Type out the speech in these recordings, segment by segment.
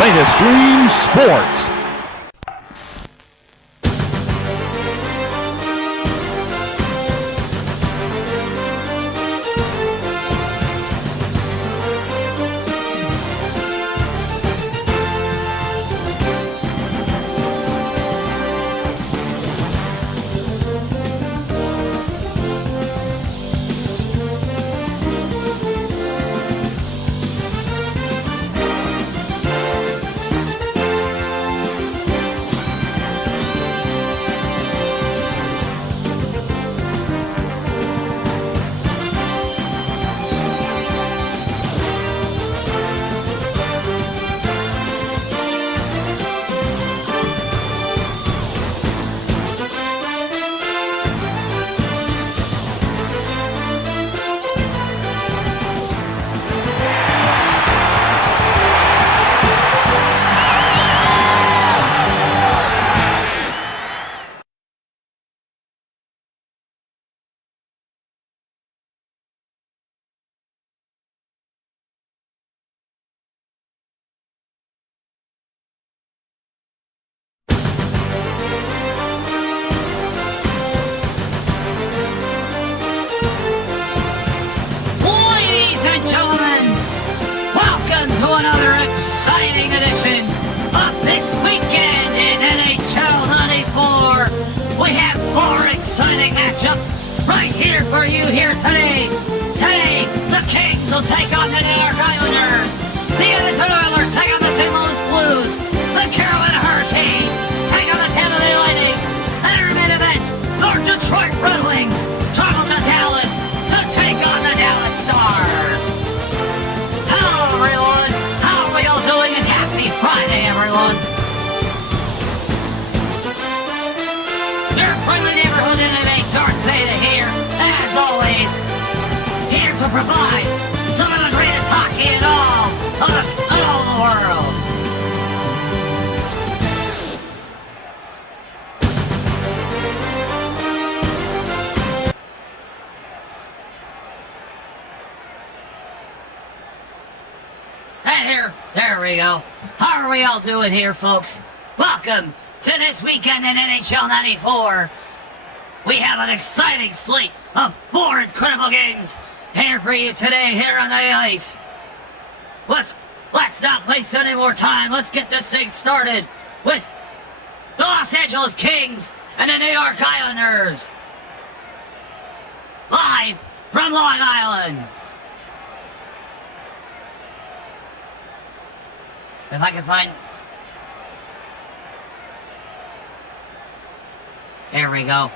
VedaStreams Sports. Another exciting edition of this weekend in NHL 94. We have 4 exciting matchups right here for you here today. Today, the Kings will take on the New York Islanders. The Edmonton Oilers take on the St. Louis Blues. The Carolina Hurricanes take on the Tampa Bay Lightning. And our main event, the Detroit Red Wings travel to Dallas to take on the Dallas Stars. Hello, everyone. Doing it. Happy Friday, everyone. Your friendly neighborhood MMA, Darth Veda here, as always, here to provide some of the greatest hockey in all the world. And there we go. How are we all doing here, folks? Welcome to this weekend in NHL 94. We have an exciting slate of 4 incredible games here for you today here on the ice. Let's not waste any more time. Let's get this thing started with the Los Angeles Kings and the New York Islanders. Live from Long Island. If I can find... There we go.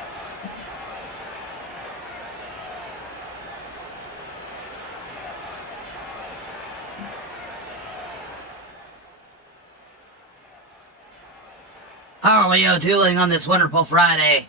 How are we all doing on this wonderful Friday?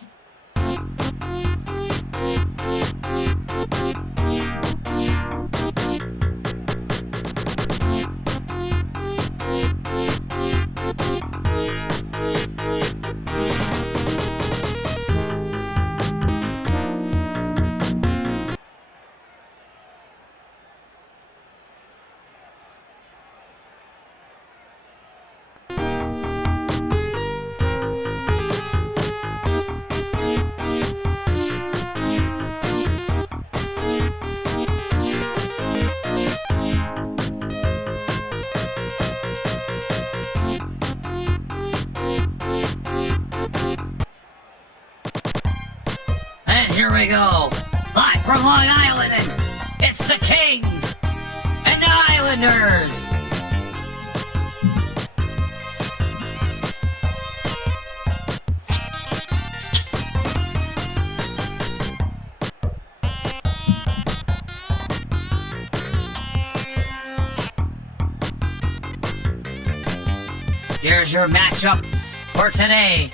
Here we go, live from Long Island, and it's the Kings and the Islanders. Here's your matchup for today.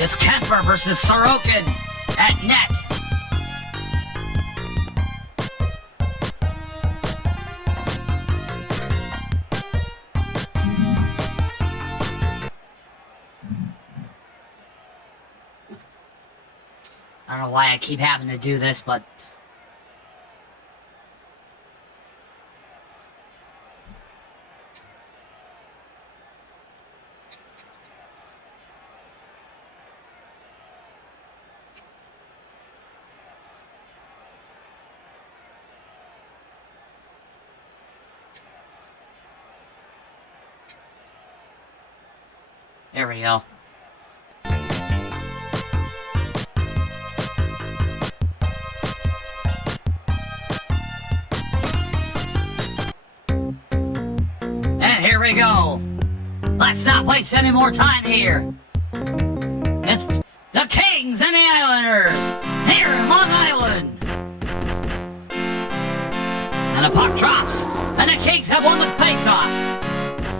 It's Kemper versus Sorokin at net. I don't know why I keep having to do this, but... Here we go. And here we go. Let's not waste any more time here. It's the Kings and the Islanders here in Long Island. And the puck drops, and the Kings have won the face-off.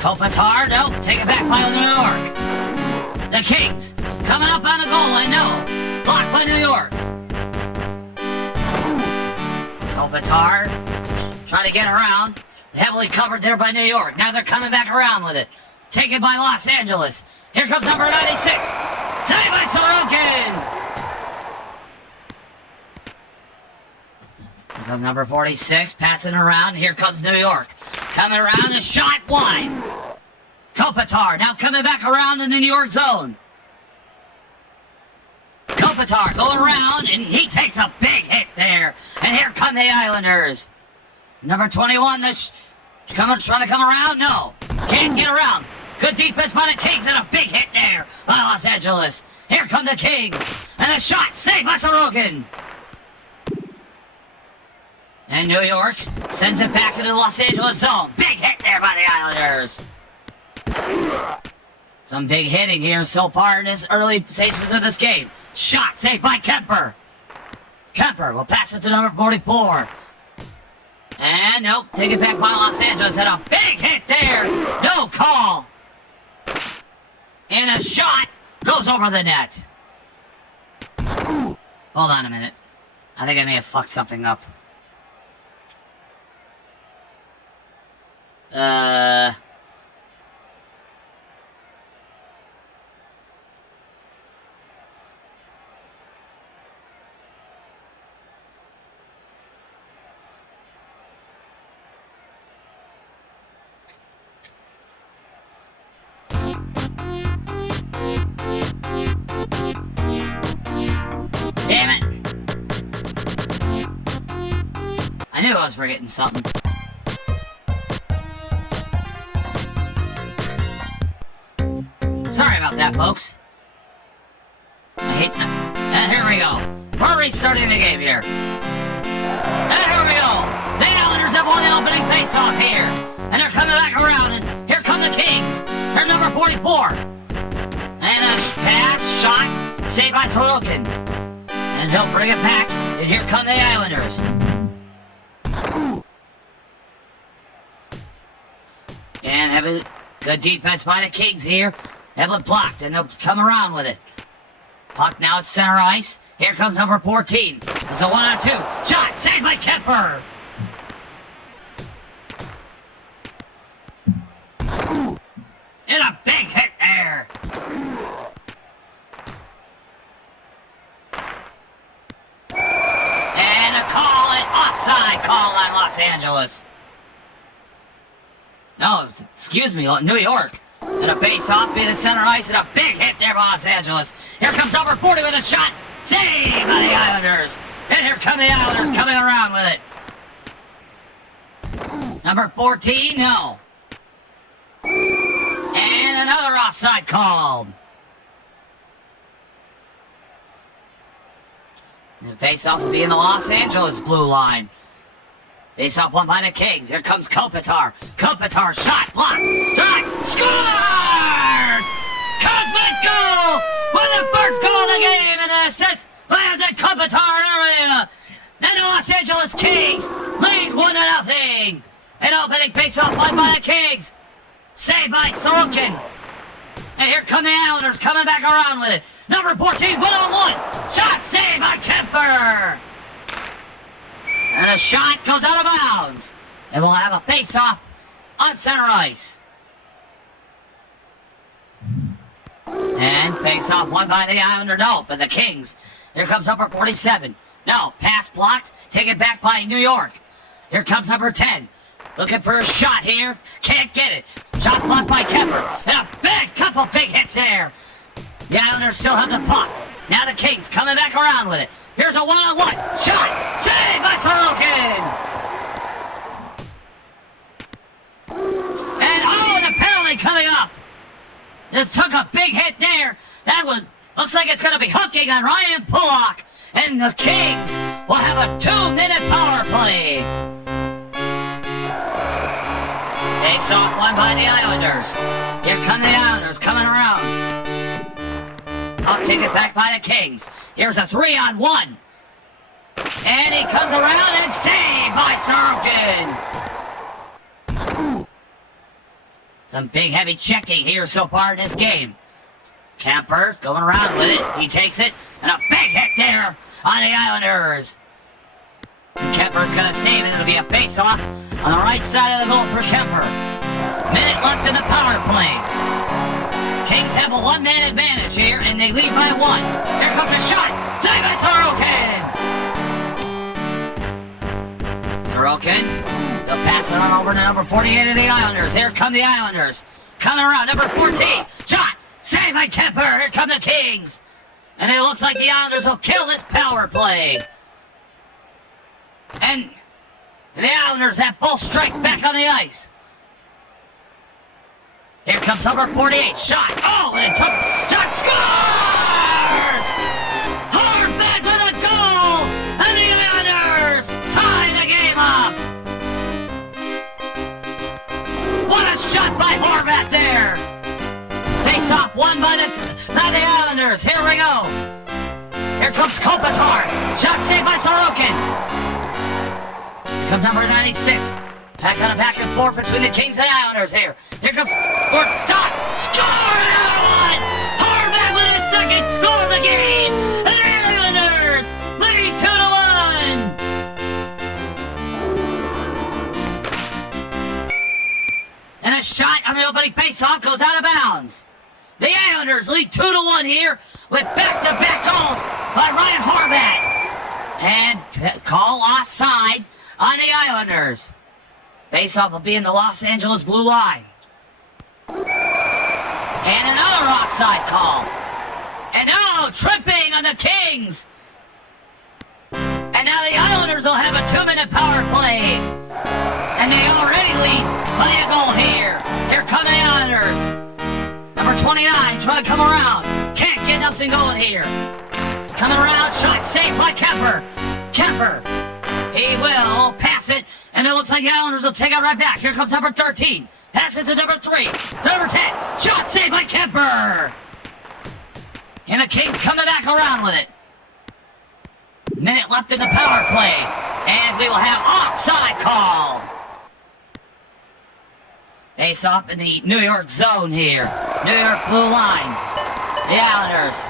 Kopitar, no, take it back by New York. The Kings coming up on the goal line, no, blocked by New York. Kopitar trying to get around, heavily covered there by New York. Now they're coming back around with it. Taken by Los Angeles. Here comes number 96. Saved by Sorokin. Here comes number 46, passing around. Here comes New York. Coming around, a shot wide. Kopitar now coming back around in the New York zone. Kopitar going around, and he takes a big hit there. And here come the Islanders. Number 21, trying to come around. No, can't get around. Good defense by the Kings, and a big hit there by Los Angeles. Here come the Kings, and a shot saved by Sorokin. And New York sends it back into the Los Angeles zone. Big hit there by the Islanders. Some big hitting here so far in this early stages of this game. Shot saved by Kemper. Kemper will pass it to number 44. And nope, take it back by Los Angeles, and a big hit there. No call. And a shot goes over the net. Hold on a minute. I think I may have fucked something up. Damn it! I knew I was forgetting something. Sorry about that, folks. I hate that. And here we go. We're restarting the game here. And here we go. The Islanders have won the opening face-off here. And they're coming back around, and here come the Kings. They're number 44. And a pass, shot, saved by Sorokin. And he'll bring it back, and here come the Islanders. And have a good defense by the Kings here. Have it blocked, and they'll come around with it. Puck now at center ice. Here comes number 14. It's a 1-on-2. Shot saved by Kemper. And a big hit there. And a call, an offside call on Los Angeles. No, excuse me, New York. And a face-off via the center ice, and a big hit there by Los Angeles. Here comes number 40 with a shot. Saved by the Islanders. And here come the Islanders coming around with it. Number 14, no. And another offside called. And the face-off will be in the Los Angeles blue line. Face-off won by the Kings. Here comes Kopitar. Kopitar, shot, blocked, shot, scores! Cosmic goal! With the first goal of the game, and an assist by the Kopitar area. And the Los Angeles Kings lead 1-0. An opening face-off won by the Kings. Saved by Sorokin. And here come the Islanders coming back around with it. Number 14, 1-on-1. Shot saved by Kemper. And a shot goes out of bounds. And we'll have a face-off on center ice. And face-off won by the Islander. No, but the Kings. Here comes number 47. No, pass blocked. Taken back by New York. Here comes number 10. Looking for a shot here. Can't get it. Shot blocked by Kemper. And a couple big hits there. The Islanders still have the puck. Now the Kings coming back around with it. Here's a 1-on-1. Shot. Saved by Sorokin. And the penalty coming up. just took a big hit there. Looks like it's going to be hooking on Ryan Pulock. And the Kings will have a 2-minute power play. Takes off one by the Islanders. Here come the Islanders coming around. I'll take it back by the Kings. Here's a 3-on-1. And he comes around and saved by Sorokin. Some big heavy checking here so far in this game. Kemper going around with it. He takes it. And a big hit there on the Islanders. Kemper's going to save it. It'll be a face-off on the right side of the goal for Kemper. Minute left in the power play. Kings have a 1-man advantage here, and they lead by 1. Here comes a shot. Saved by Sorokin. Sorokin. They'll pass it on over to number 48 of the Islanders. Here come the Islanders. Coming around. Number 14. Shot. Saved by Kemper. Here come the Kings. And it looks like the Islanders will kill this power play. And the Islanders have full strength back on the ice. Here comes number 48. Shot. Oh, and it took... Shot. Scores! Horvat with a goal! And the Islanders tie the game up! What a shot by Horvat there! Face off one by the Islanders. Here we go. Here comes Kopitar. Shot saved by Sorokin. Here comes number 96. Back on a back and forth between the Kings and Islanders here. Here comes shot. Score! Another one! Horvat with his second goal of the game. And the Islanders lead 2-1. And a shot on the opening faceoff goes out of bounds. The Islanders lead 2-1 here with back-to-back goals by Ryan Horvat. And call offside on the Islanders. Face-off will be in the Los Angeles blue line. And another offside call. And now tripping on the Kings. And now the Islanders will have a 2-minute power play. And they already lead by a goal here. Here come the Islanders. Number 29 trying to come around. Can't get nothing going here. Coming around, shot saved by Kemper. Kemper. He will pass it, and it looks like the Islanders will take it right back. Here comes number 13. Pass it to number 3. Number 10. Shot saved by Kemper. And the Kings coming back around with it. Minute left in the power play. And we will have offside call. Face off in the New York zone here. New York blue line. The Islanders.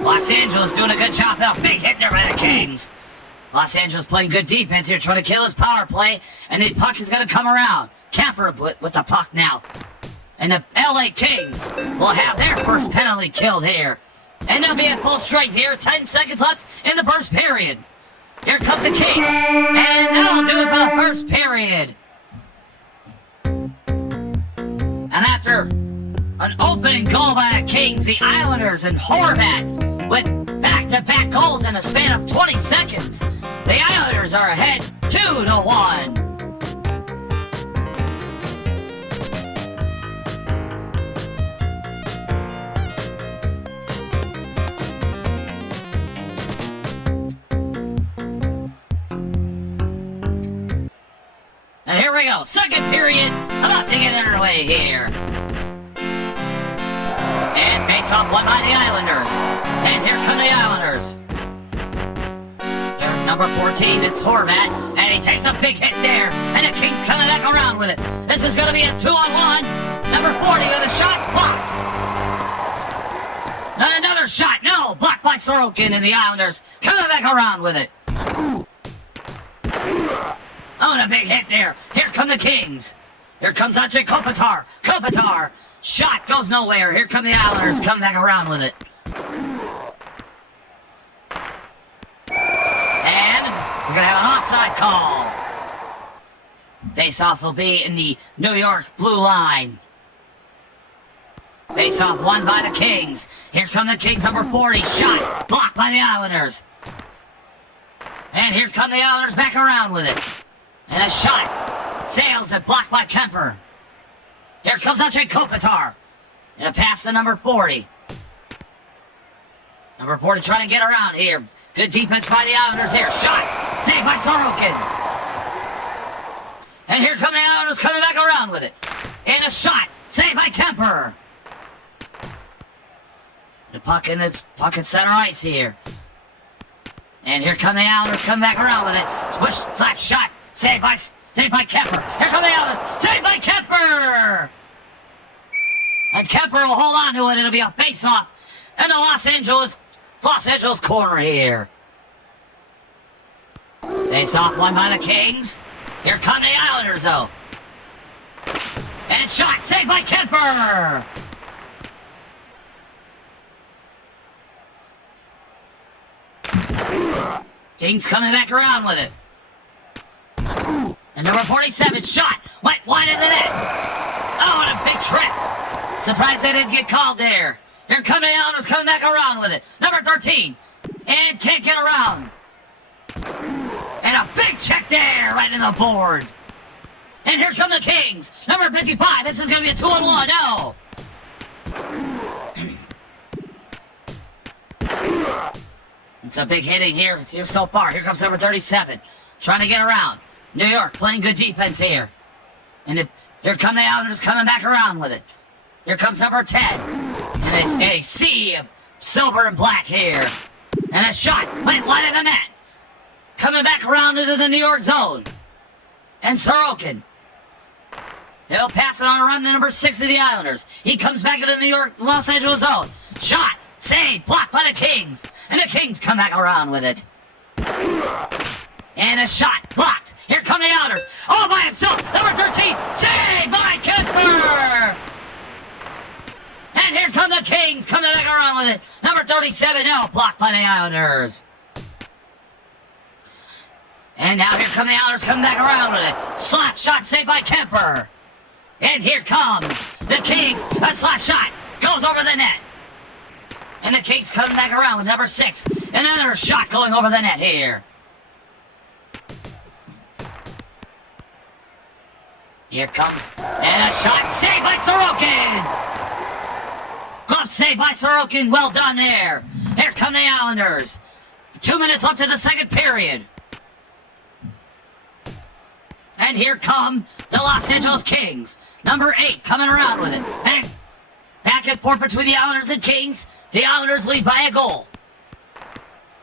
Los Angeles doing a good job now. Big hit there by the Kings. Los Angeles playing good defense here, trying to kill his power play. And the puck is going to come around. Kemper with the puck now. And the LA Kings will have their first penalty killed here. And they'll be at full strength here. 10 seconds left in the first period. Here comes the Kings. And that'll do it for the first period. And after an opening goal by the Kings, the Islanders and Horvat with back-to-back goals in a span of 20 seconds. The Islanders are ahead 2-1. And here we go. Second period about to get underway here. And face off one by the Islanders. And here come the Islanders. Here, number 14, it's Horvat. And he takes a big hit there. And the Kings coming back around with it. This is going to be a 2-on-1. Number 40 with a shot blocked. And another shot. No, blocked by Sorokin and the Islanders. Coming back around with it. Oh, and a big hit there. Here come the Kings. Here comes Andre Kopitar. Kopitar. Shot goes nowhere. Here come the Islanders. Coming back around with it. And we're going to have an offside call. Face-off will be in the New York blue line. Face-off won by the Kings. Here come the Kings, number 40. Shot blocked by the Islanders. And here come the Islanders back around with it. And a shot sails and blocked by Kemper. Here comes Andrei Kopitar. And a pass to number 40. Number 40 trying to get around here. Good defense by the Islanders here. Shot. Saved by Sorokin. And here come the Islanders coming back around with it. And a shot. Saved by Kemper. The puck in center ice here. And here come the Islanders coming back around with it. Swish, slap, shot. Saved by Kemper. Here come the Islanders. Saved by Kemper. And Kemper will hold on to it. It'll be a face-off. And the Los Angeles corner here. Face-off won by the Kings. Here come the Islanders, though. And shot. Saved by Kemper. Kings coming back around with it. And number 47 shot. Went wide of the net. Oh, what a big trip. Surprised they didn't get called there. Here come the Islanders coming back around with it. Number 13. And can't get around. And a big check there right in the board. And here come the Kings. Number 55. This is going to be a 2-on-1. No. It's a big hitting here so far. Here comes number 37. Trying to get around. New York playing good defense here. And here come the Islanders coming back around with it. Here comes number 10. And a sea of silver and black here. And a shot went wide of the net. Coming back around into the New York zone. And Sorokin. He'll pass it on a run to number 6 of the Islanders. He comes back into the Los Angeles zone. Shot. Saved. Blocked by the Kings. And the Kings come back around with it. And a shot. Blocked. Here come the Islanders. All by himself. Number 13. Saved by Kemper. And here come the Kings coming back around with it. Number 37 now blocked by the Islanders. And now here come the Islanders coming back around with it. Slap shot saved by Kemper. And here comes the Kings. A slap shot goes over the net. And the Kings coming back around with number 6. Another shot going over the net here. Here comes, and a shot saved by Sorokin. Glove saved by Sorokin. Well done there. Here come the Islanders. 2 minutes left in the second period. And here come the Los Angeles Kings. Number 8 coming around with it. And back and forth between the Islanders and Kings. The Islanders lead by a goal.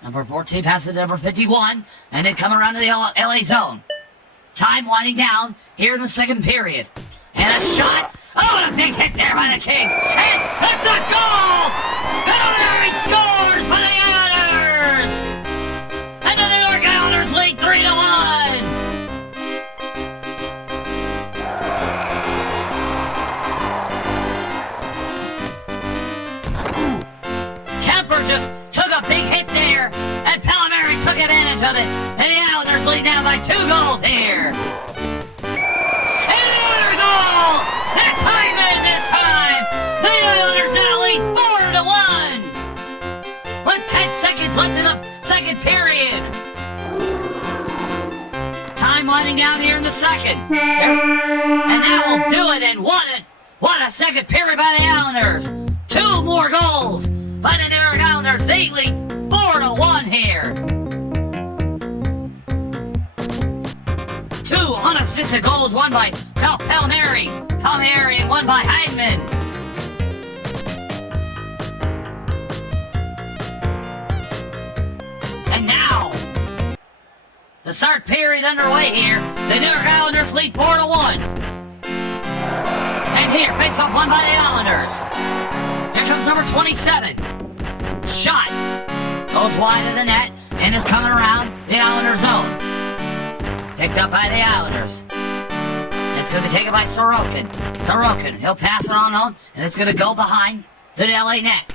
Number 14 passes to number 51. And they come around to the LA zone. Time winding down here in the second period. And a shot. Oh, and a big hit there by the Kings. And it's a goal! Hillary scores for the Islanders! And the New York Islanders lead 3-1! Kemper just took a big hit there, and Palmieri took advantage of it, and the Islanders lead now by 2 goals here. And another goal! That time in this time! The Islanders now lead 4-1! With 10 seconds left in the second period. Time winding down here in the second. And that will do it, and what a second period by the Islanders. 2 more goals by the New York Islanders. They lead 4-1 here. 2 unassisted goals, one by Palmieri, and one by Hyman. And now, the third period underway here. The New York Islanders lead 4-1. And here, face-off won by the Islanders. Here comes number 27. Shot. Goes wide of the net and is coming around the Islander zone. Picked up by the Islanders. It's going to be taken by Sorokin. Sorokin, he'll pass it on, and it's going to go behind the LA net.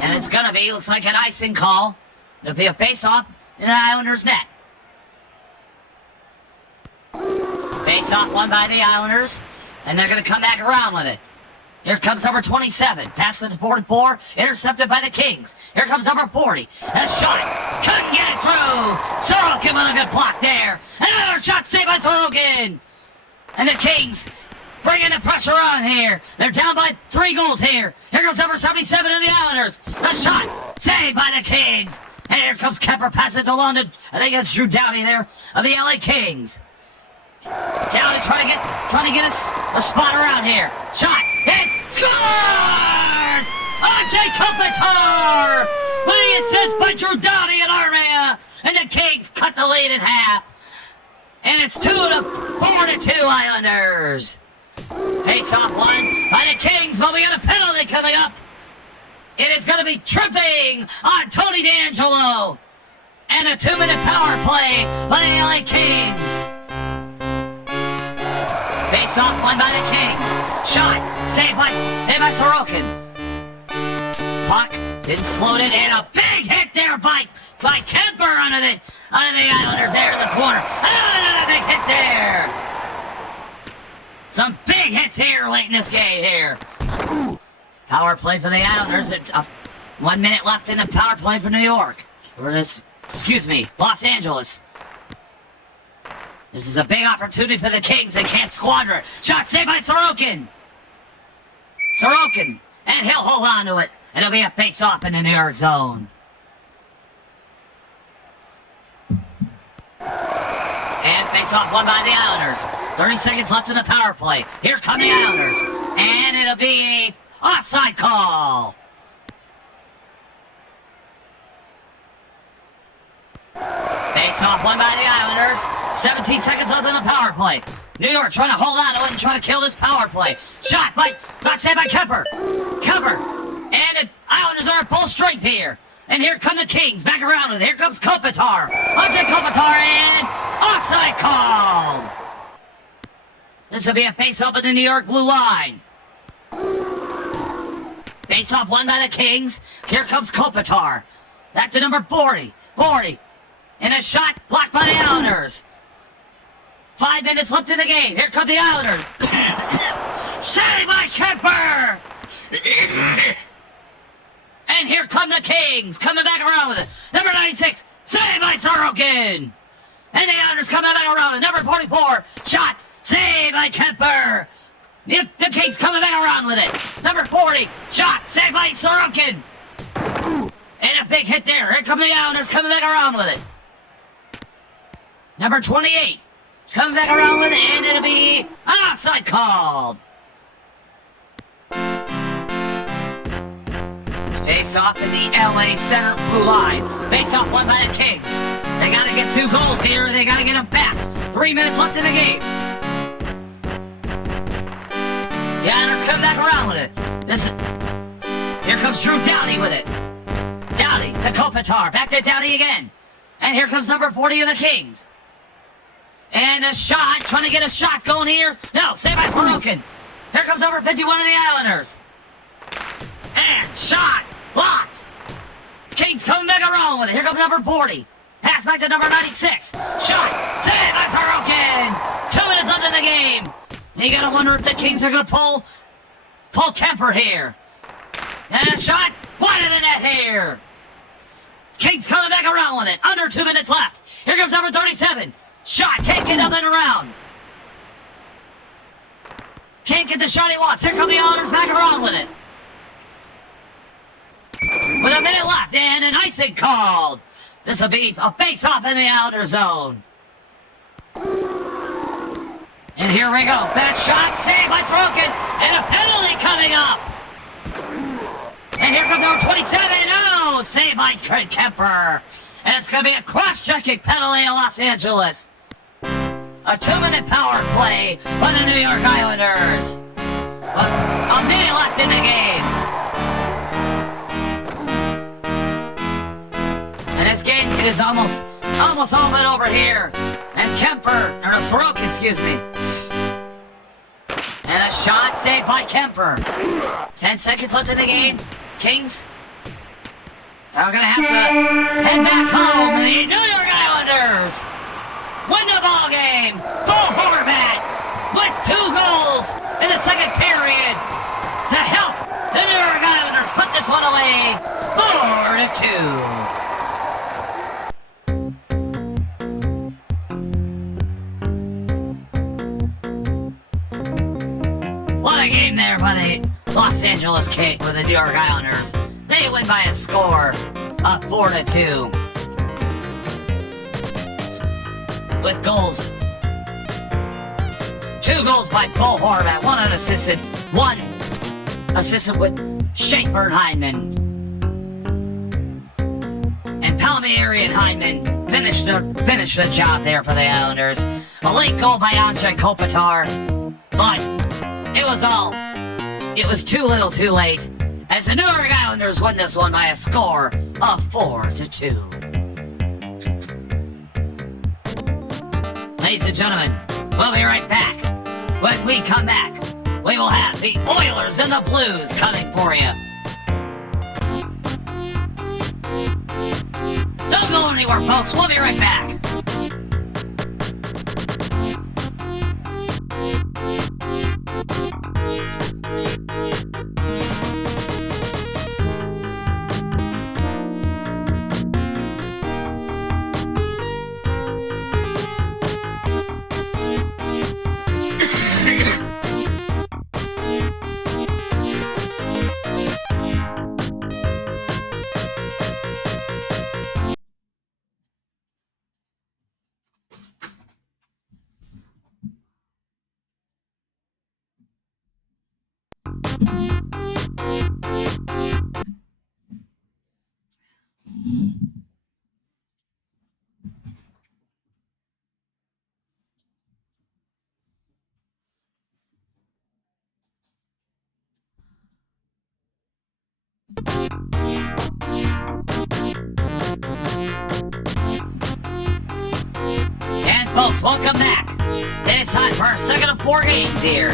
And it's going to be, looks like an icing call. It'll be a face-off in the Islanders net. Face-off won by the Islanders, and they're going to come back around with it. Here comes number 27. Pass to the board 4. Intercepted by the Kings. Here comes number 40. A shot. Couldn't get it through. Sorokin with a good block there. Another shot saved by Sorokin. And the Kings bringing the pressure on here. They're down by 3 goals here. Here comes number 77 of the Islanders. The shot, saved by the Kings. And here comes Kemper, passes along to, I think it's Drew Doughty there, of the LA Kings. Doughty trying to get a spot around here. Shot, hit, scores! Ajay Kopitar! With the assist by Drew Doughty and Armia. And the Kings cut the lead in half. And it's 4-2 Islanders. Face off one by the Kings, but we got a penalty coming up. It is going to be tripping on Tony DeAngelo. And a 2-minute power play by the LA Kings. Face off one by the Kings. Shot, saved by Sorokin. Puck didn't float it, and a big hit there by Kemper under the Islanders there in the corner. Another big hit there. Some big hits here late in this game here. Power play for the Islanders. 1 minute left in the power play for New York. Los Angeles. This is a big opportunity for the Kings. They can't squander it. Shot saved by Sorokin. And he'll hold on to it. And it'll be a face-off in the New York zone. And face-off won by the Islanders. 30 seconds left in the power play. Here come the Islanders. And it'll be a offside call. Face-off won by the Islanders. 17 seconds left in the power play. New York trying to hold on to it and trying to kill this power play. Shot saved by Kemper. And the Islanders are at full strength here. And here come the Kings back around with it. Here comes Kopitar. Ajay Kopitar and offside call. This will be a face-off at the New York blue line. Face-off won by the Kings. Here comes Kopitar. Back to number 40. And a shot blocked by the Islanders. 5 minutes left in the game. Here come the Islanders. Saved by Kemper. And here come the Kings, coming back around with it. Number 96, saved by Sorokin. And the Islanders coming back around with it. Number 44, shot, saved by Kemper. The Kings coming back around with it. Number 40, shot, saved by Sorokin. And a big hit there. Here come the Islanders coming back around with it. Number 28, coming back around with it, and it'll be an offside called. Face off in the LA center blue line. Face off won by the Kings. They gotta get 2 goals here. They gotta get them fast. 3 minutes left in the game. The Islanders come back around with it. Here comes Drew Doughty with it. Doughty to Kopitar. Back to Doughty again. And here comes number 40 of the Kings. And a shot. Trying to get a shot going here. No, saved by Sorokin. Here comes number 51 of the Islanders. And shot. Blocked. Kings coming back around with it. Here comes number 40. Pass back to number 96. Shot. Saved by Sorokin. 2 minutes left in the game. And you gotta wonder if the Kings are gonna pull Kemper here. And a shot. Wide of the net here. Kings coming back around with it. Under 2 minutes left. Here comes number 37. Shot. Can't get nothing around. Can't get the shot he wants. Here come the Islanders back around with it. With a minute left and an icing called. This will be a face-off in the Islander zone. And here we go. Bad shot, saved by Sorokin, and a penalty coming up. And here comes number 27. Oh, saved by Kemper. And it's going to be a cross-checking penalty in Los Angeles. A 2-minute power play by the New York Islanders. A minute left in the game. And this game is almost all but over here. And Sorokin, excuse me. And a shot saved by Kemper. 10 seconds left in the game. Kings are going to have to head back home. And the New York Islanders win the ball game. Full format with 2 goals in the second period to help the New York Islanders put this one away 4-2. What a game there by the Los Angeles Kings with the New York Islanders. They win by a score of 4-2. With goals. 2 goals by Bo Horvat, 1 unassisted, 1 assisted with Schaefer and Hyndman. And Palmieri and Hyndman finished the job there for the Islanders. A late goal by Andrei Kopitar, but it was too little too late, as the New York Islanders won this one by a score of 4-2. Ladies and gentlemen, we'll be right back. When we come back, we will have the Oilers and the Blues coming for you. Don't go anywhere, folks. We'll be right back. And folks, welcome back. It is time for our second of 4 games here.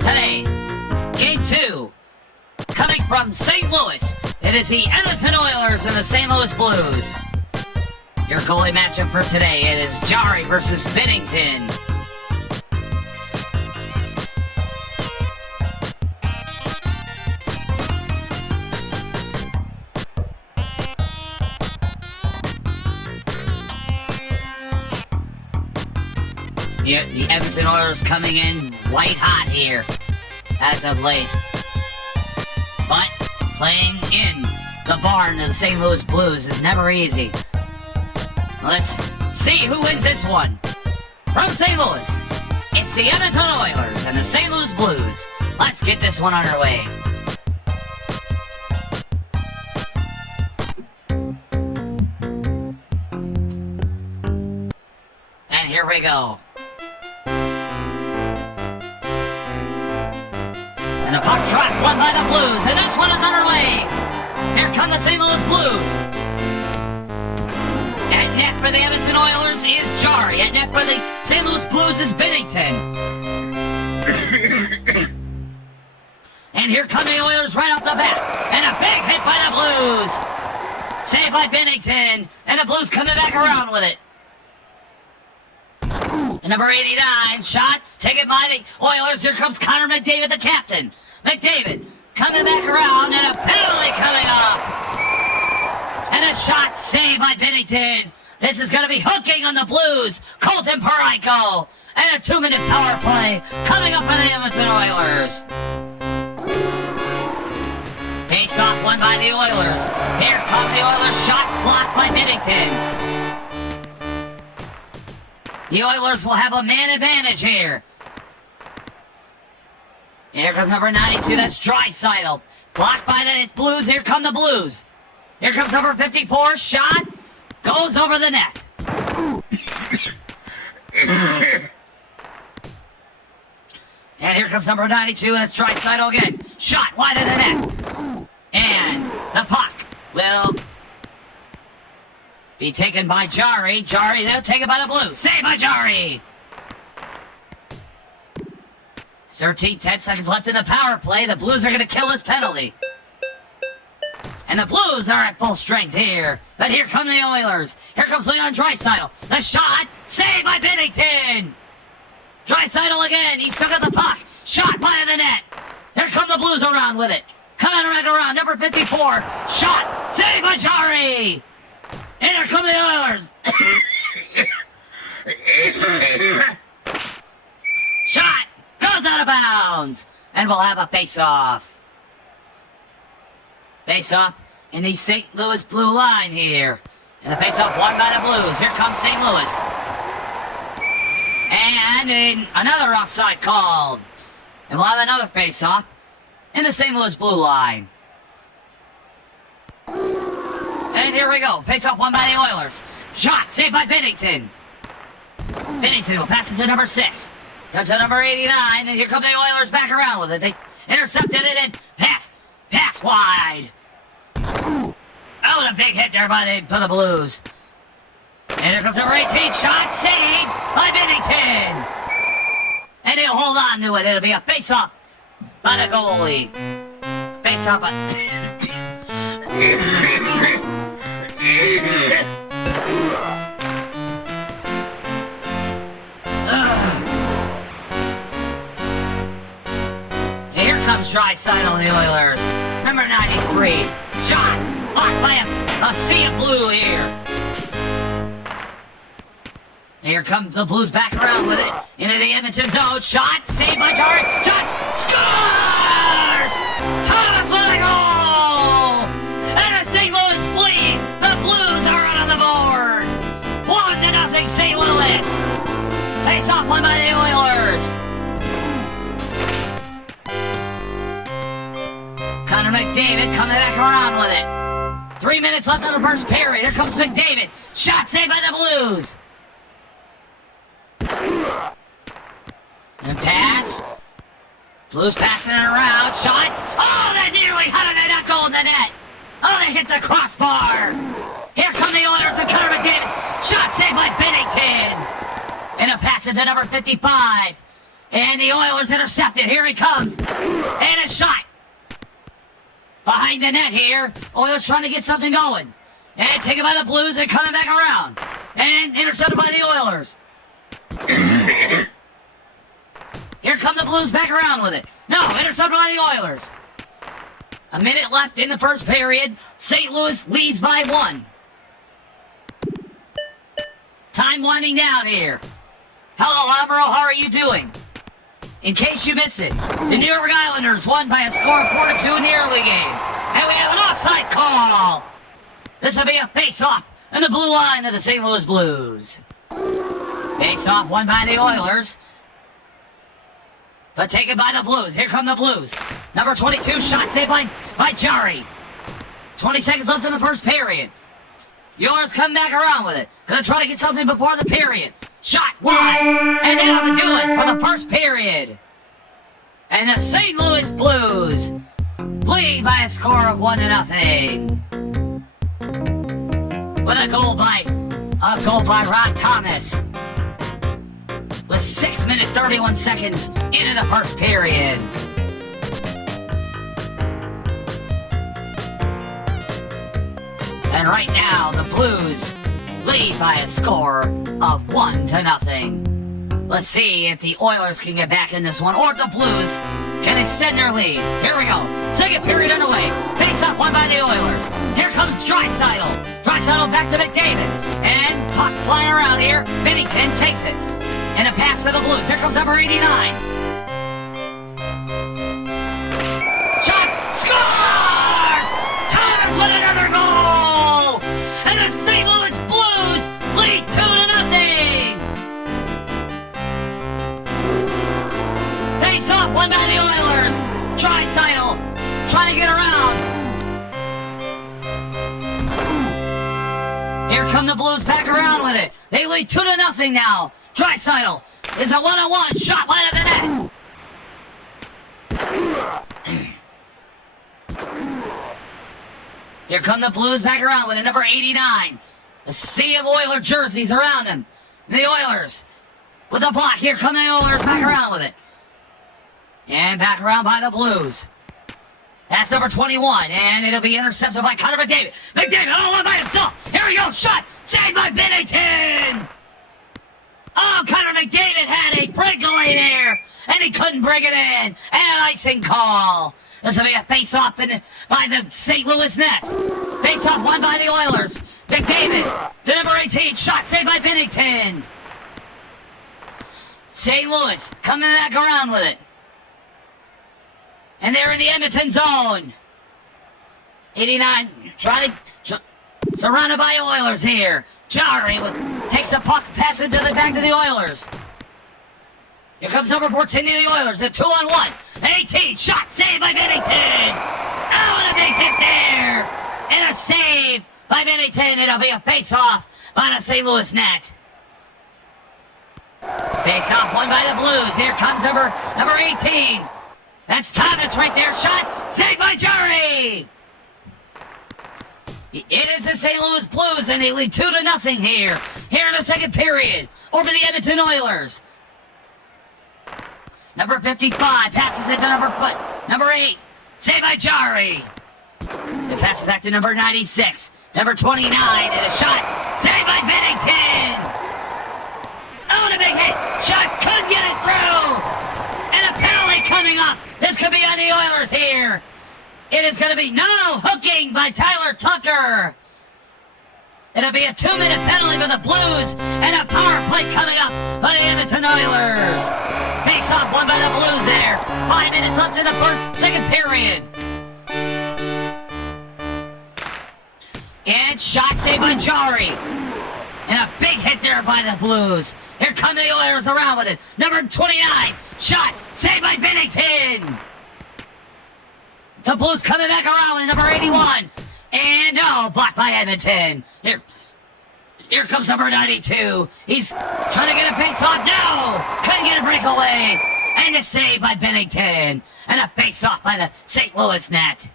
Today, Game 2, coming from St. Louis, it is the Edmonton Oilers and the St. Louis Blues. Your goalie matchup for today, it is Jarry versus Binnington. The Edmonton Oilers coming in white hot here as of late. But playing in the barn of the St. Louis Blues is never easy. Let's see who wins this one. From St. Louis, it's the Edmonton Oilers and the St. Louis Blues. Let's get this one underway. And here we go. And the puck drop won by the Blues, and this one is underway. Here come the St. Louis Blues. At net for the Edmonton Oilers is Jarry. At net for the St. Louis Blues is Binnington. And here come the Oilers right off the bat. And a big hit by the Blues. Saved by Binnington. And the Blues coming back around with it. And number 89, shot, taken by the Oilers. Here comes Connor McDavid, the captain. McDavid coming back around, and a penalty coming off. And a shot saved by Binnington. This is going to be hooking on the Blues. Colton Parayko. And a 2-minute power play coming up for the Edmonton Oilers. Face off won by the Oilers. Here comes the Oilers, shot blocked by Binnington. The Oilers will have a man advantage here. Here comes number 92, that's Draisaitl. Blocked by the Blues, here come the Blues. Here comes number 54, shot, goes over the net. And here comes number 92, that's Draisaitl again. Shot wide of the net. And the puck will be taken by Jarry. Jarry now taken by the Blues. Saved by Jarry. 10 seconds left in the power play. The Blues are going to kill this penalty. And the Blues are at full strength here. But here come the Oilers. Here comes Leon Draisaitl. The shot. Saved by Binnington. Draisaitl again. He still got the puck. Shot by the net. Here come the Blues around with it. Coming around. Number 54. Shot. Saved by Jarry. And here come the Oilers. Shot. bounds. And we'll have a face-off. Face-off in the St. Louis blue line here. And the face-off won by the Blues. Here comes St. Louis. And another offside called. And we'll have another face-off in the St. Louis blue line. And here we go. Face-off won by the Oilers. Shot saved by Bennington. Bennington will pass it to number 6. Comes to number 89, and here come the Oilers back around with it. They intercepted it and pass wide. Oh, a big hit there by the Blues. And here comes number 18, shot saved by Bennington. And he'll hold on to it. It'll be a face-off by the goalie. Face-off by... Here comes Draisaitl on the Oilers. Number 93. Shot blocked by a sea of blue here. Here comes the Blues back around with it. Into the Edmonton zone. Shot saved by Jari. Shot scores! Thomas with a goal! And the St. Louis bleed. The Blues are out on the board. 1-0 St. Louis. Face off won by the Oilers. Connor McDavid coming back around with it. 3 minutes left in the first period. Here comes McDavid. Shot saved by the Blues. And pass. Blues passing it around. Shot. Oh, that nearly had a net goal in the net. Oh, they hit the crossbar. Here come the Oilers and Connor McDavid. Shot saved by Bennington. And a pass into number 55. And the Oilers intercepted. Here he comes. And a shot. Behind the net here. Oilers trying to get something going. And taken by the Blues and coming back around. And intercepted by the Oilers. Here come the Blues back around with it. No, intercepted by the Oilers. A minute left in the first period. St. Louis leads by 1. Time winding down here. Hello, Amaro, how are you doing? In case you missed it, the New York Islanders won by a score of 4-2 in the early game. And we have an offside call. This will be a face-off in the blue line of the St. Louis Blues. Face-off won by the Oilers. But taken by the Blues. Here come the Blues. Number 22 shot saved by Jari. 20 seconds left in the first period. The Oilers come back around with it. Gonna try to get something before the period. Shot wide. And that'll do it for the first period. And the St. Louis Blues lead by a score of 1-0. With a goal by Rod Thomas. With 6 minutes 31 seconds into the first period. And right now, the Blues lead by a score of 1-0. Let's see if the Oilers can get back in this one, or if the Blues can extend their lead. Here we go. Second period underway. Face-off won by the Oilers. Here comes Draisaitl. Draisaitl back to McDavid. And puck flying around here. Bennington takes it. And a pass to the Blues. Here comes number 89. Shot! Scores! Thomas with another goal! And the St. Louis Blues lead 2-0. Face-off won by the Oilers. Draisaitl trying to get around. Here come the Blues back around with it. They lead 2-0 now. Draisaitl is a 1-on-1 shot wide of the net. Here come the Blues back around with a number 89. A sea of Oiler jerseys around him. The Oilers with the block. Here come the Oilers back around with it. And back around by the Blues. That's number 21, and it'll be intercepted by Connor McDavid. McDavid all one by himself. Here we go, shot saved by Bennington. Oh, Connor McDavid had a breakaway there, and he couldn't bring it in. And an icing call. This will be a face-off by the St. Louis Nets. Face-off won by the Oilers. McDavid to number 18, shot saved by Bennington. St. Louis coming back around with it. And they're in the Edmonton zone. 89 surrounded by Oilers here. Jarry takes the puck, passes it back to the Oilers. Here comes number 14 to the Oilers. A 2-on-1. 18 shot saved by Bennington. Oh, and a big hit there. And a save by Bennington. It'll be a face-off on a St. Louis net. Face-off won by the Blues. Here comes number 18. That's Thomas right there. Shot saved by Jarry. It is the St. Louis Blues, and they lead 2-0 here in the second period over the Edmonton Oilers. Number 55 passes it to number 8. Saved by Jarry. It passes back to number 96. Number 29, and a shot. Saved by Bennington. Oh, and a big hit. Shot couldn't get it through. And a penalty coming up. This could be on the Oilers here. It is going to be hooking by Tyler Tucker. It'll be a 2-minute penalty for the Blues and a power play coming up by the Edmonton Oilers. Face off won by the Blues there. 5 minutes left in the second period. And shot saved by Jarry. And a big hit there by the Blues. Here come the Oilers around with it. Number 29, shot saved by Bennington. The Blues coming back around with number 81. And blocked by Edmonton. Here comes number 92. He's trying to get a face-off. No! Couldn't get a breakaway. And a save by Bennington. And a face-off by the St. Louis net.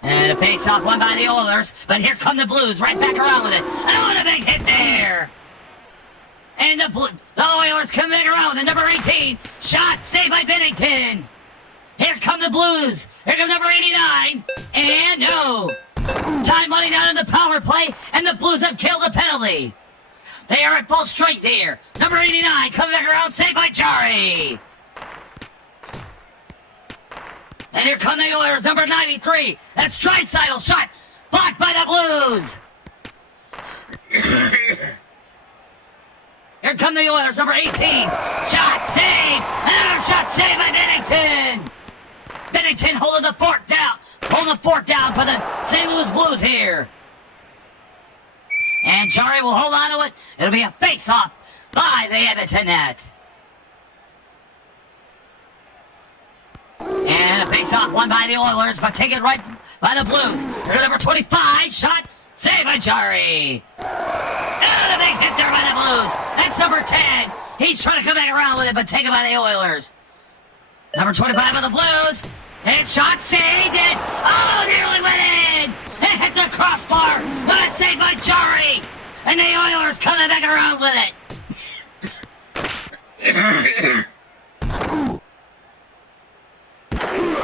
And a face-off won by the Oilers. But here come the Blues right back around with it. And a big hit there. And the Oilers come back around with it. Number 18. Shot saved by Bennington. Here come the Blues. Here comes number 89. And time running down in the power play. And the Blues have killed the penalty. They are at full strength here. Number 89 coming back around. Saved by Jarry. And here come the Oilers. Number 93. That's Draisaitl. Shot blocked by the Blues. Here come the Oilers, number 18. Shot saved. Another shot saved by Bennington. Bennington holding the fort down. Holding the fort down for the St. Louis Blues here. And Jarry will hold on to it. It'll be a face-off by the Edmonton net. And a face-off won by the Oilers, but taken right by the Blues. Here's number 25. Shot saved by Jarry. And a big hit there by the Blues. That's number 10. He's trying to come back around with it, but taken by the Oilers. Number 25 of the Blues. And shot saved it. Oh, nearly went in. It hit the crossbar. But it's saved by Jarry. And the Oilers coming back around with it.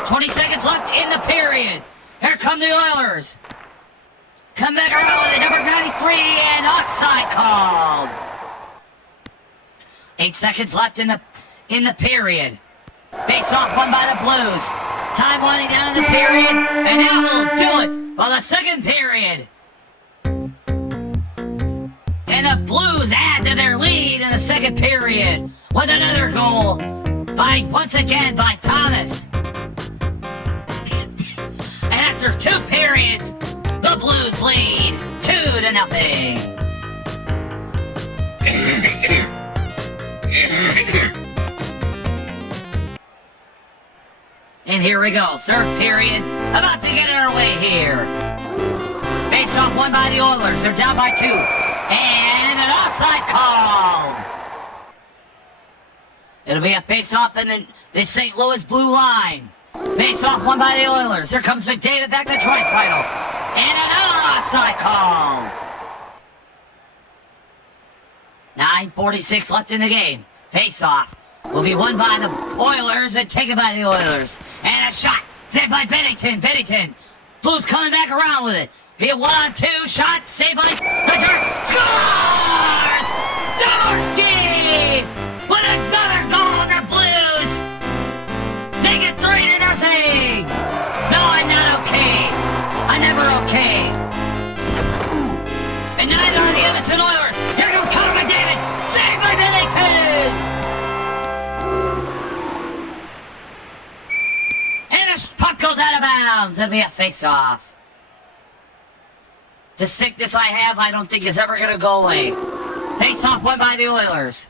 20 seconds left in the period. Here come the Oilers. Come back around with it. Number 93 and offside called. 8 seconds left in the period. Face off won by the Blues. Time winding down in the period. And now we'll do it for the second period. And the Blues add to their lead in the second period with another goal once again by Thomas. And after 2 periods, the Blues lead 2-0. And here we go, third period, about to get underway here. Face off won by the Oilers, they're down by 2. And an offside call. It'll be a face off in the St. Louis blue line. Face off won by the Oilers. Here comes McDavid back to Draisaitl. And another offside call. 9:46 left in the game. Face off will be won by the Oilers and taken by the Oilers. And a shot saved by Bennington. Bennington. Blues coming back around with it. Be a 1-on-2 shot saved by Hunter. Scores! Dvorsky with another goal on their Blues. They get 3-0. No, I'm not okay. I'm never okay. And neither are the Edmonton Oilers. Here comes Connor McDavid. Saved by Bennington. rounds. It'll be a face-off. The sickness I have, I don't think is ever going to go away. Face-off won by the Oilers.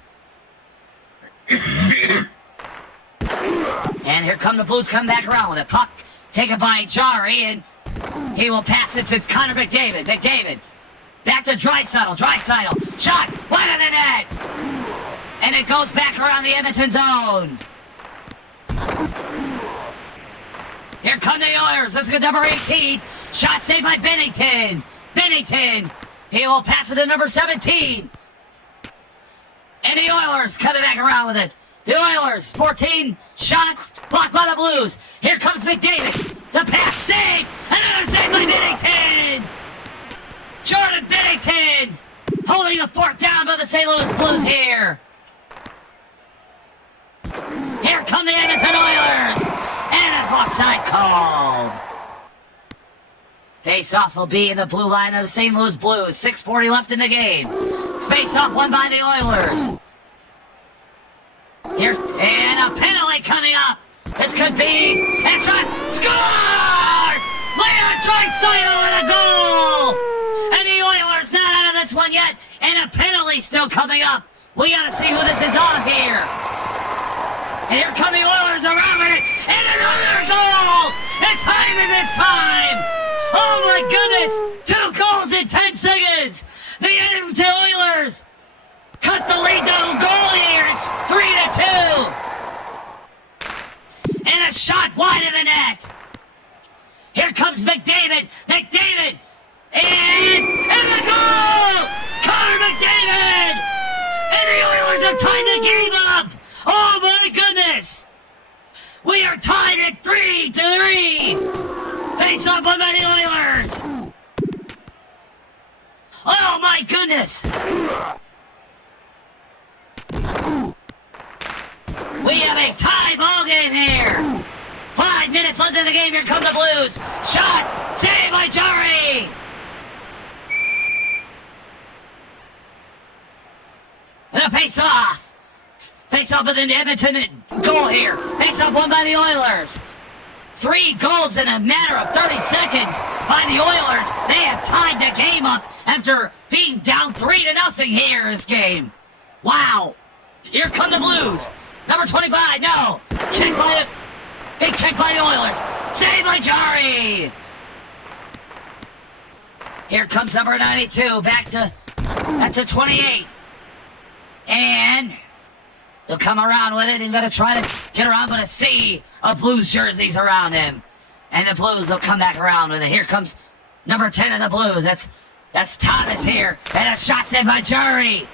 And here come the Blues, come back around with it. Puck taken by Jari, and he will pass it to Connor McDavid. McDavid, back to Draisaitl. Draisaitl, shot, wide of the net! And it goes back around the Edmonton zone. Here come the Oilers. This is number 18. Shot saved by Bennington. Bennington, he will pass it to number 17. And the Oilers coming back around with it. The Oilers, 14 shots, blocked by the Blues. Here comes McDavid. The pass save. Another save by Bennington. Jordan Bennington holding the fort down by the St. Louis Blues here. Here come the Edmonton Oilers. And an offside called. Face-off will be in the blue line of the St. Louis Blues. 6:40 left in the game. Face-off won by the Oilers. Here, and a penalty coming up. This could be a shot. Score! Leon Draisaitl with a goal! And the Oilers not out of this one yet. And a penalty still coming up. We gotta see who this is on here. And here come the Oilers around with it. And another goal! It's Hyman this time! Oh my goodness! 2 goals in 10 seconds! The Edmonton Oilers cut the lead down goal here. It's 3-2. And a shot wide of the net. Here comes McDavid. McDavid. And the goal! Connor McDavid! And the Oilers have tied the game up. Oh my goodness! We are tied at 3-3. Face off by the Oilers. Oh my goodness! We have a tie ball game here. 5 minutes left in the game. Here come the Blues. Shot, saved by Jari. And a face off. Face off with an Edmonton goal here. Face off won by the Oilers. 3 goals in a matter of 30 seconds by the Oilers. They have tied the game up after being down 3-0 here in this game. Wow. Here come the Blues. Number 25, no. Big check by the Oilers. Saved by Jari. Here comes number 92. Back to 28. And he'll come around with it and gonna try to get around, but a sea of Blues jerseys around him. And the Blues will come back around with it. Here comes number 10 of the Blues. That's Thomas here. And a shot sent by Jari.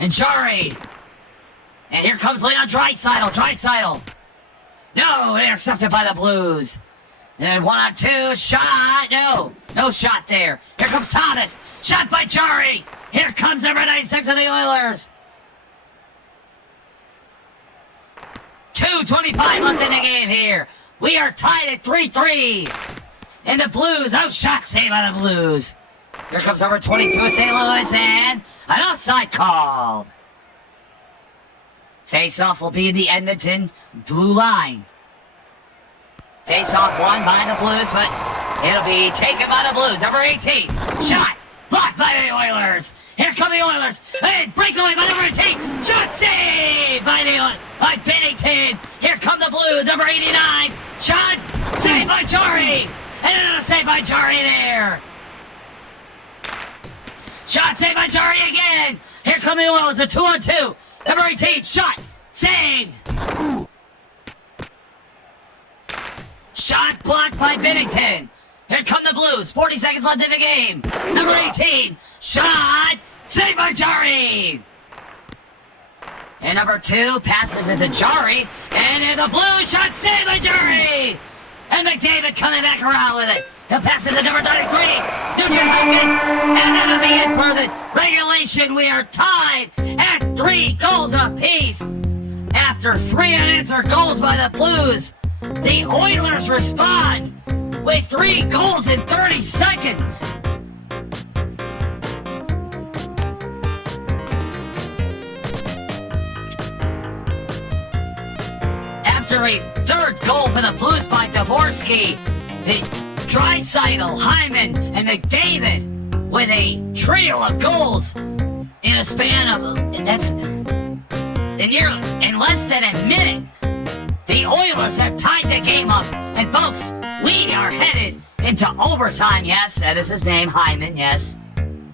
And Jari. And here comes Leon Draisaitl. Draisaitl. No, intercepted by the Blues. And 1-on-2, shot. No shot there. Here comes Thomas. Shot by Jari. Here comes number 96 of the Oilers. 2:25 left in the game here. We are tied at 3-3. And the Blues, shot saved by the Blues. Here comes number 22 of St. Louis, and an offside called. Face-off will be in the Edmonton blue line. Face-off won by the Blues, but it'll be taken by the Blues. Number 18, shot, blocked by the Oilers. Here come the Oilers. Hey, breakaway by number 18. Shot saved by Bennington. Here come the Blues. Number 89. Shot saved by Jari. And another save by Jari there. Shot saved by Jari again. Here come the Oilers. A 2-on-2. Number 18. Shot saved. Shot blocked by Bennington. Here come the Blues. 40 seconds left in the game. Number 18. Shot saved by Jari. And number 2 passes it to Jari. And the Blues shot saved by Jari. And McDavid coming back around with it. He'll pass it to number 93. Nugent Hopkins. And that'll be it for the regulation. We are tied at 3 goals apiece. After 3 unanswered goals by the Blues, the Oilers respond with 3 goals in 30 seconds. After a 3rd goal for the Blues by Dvorsky, The Draisaitl, Hyman, and McDavid with a trio of goals in a span of in less than a minute. The Oilers have tied the game up, and folks, we are headed into overtime. Yes, that is his name, Hyman. Yes.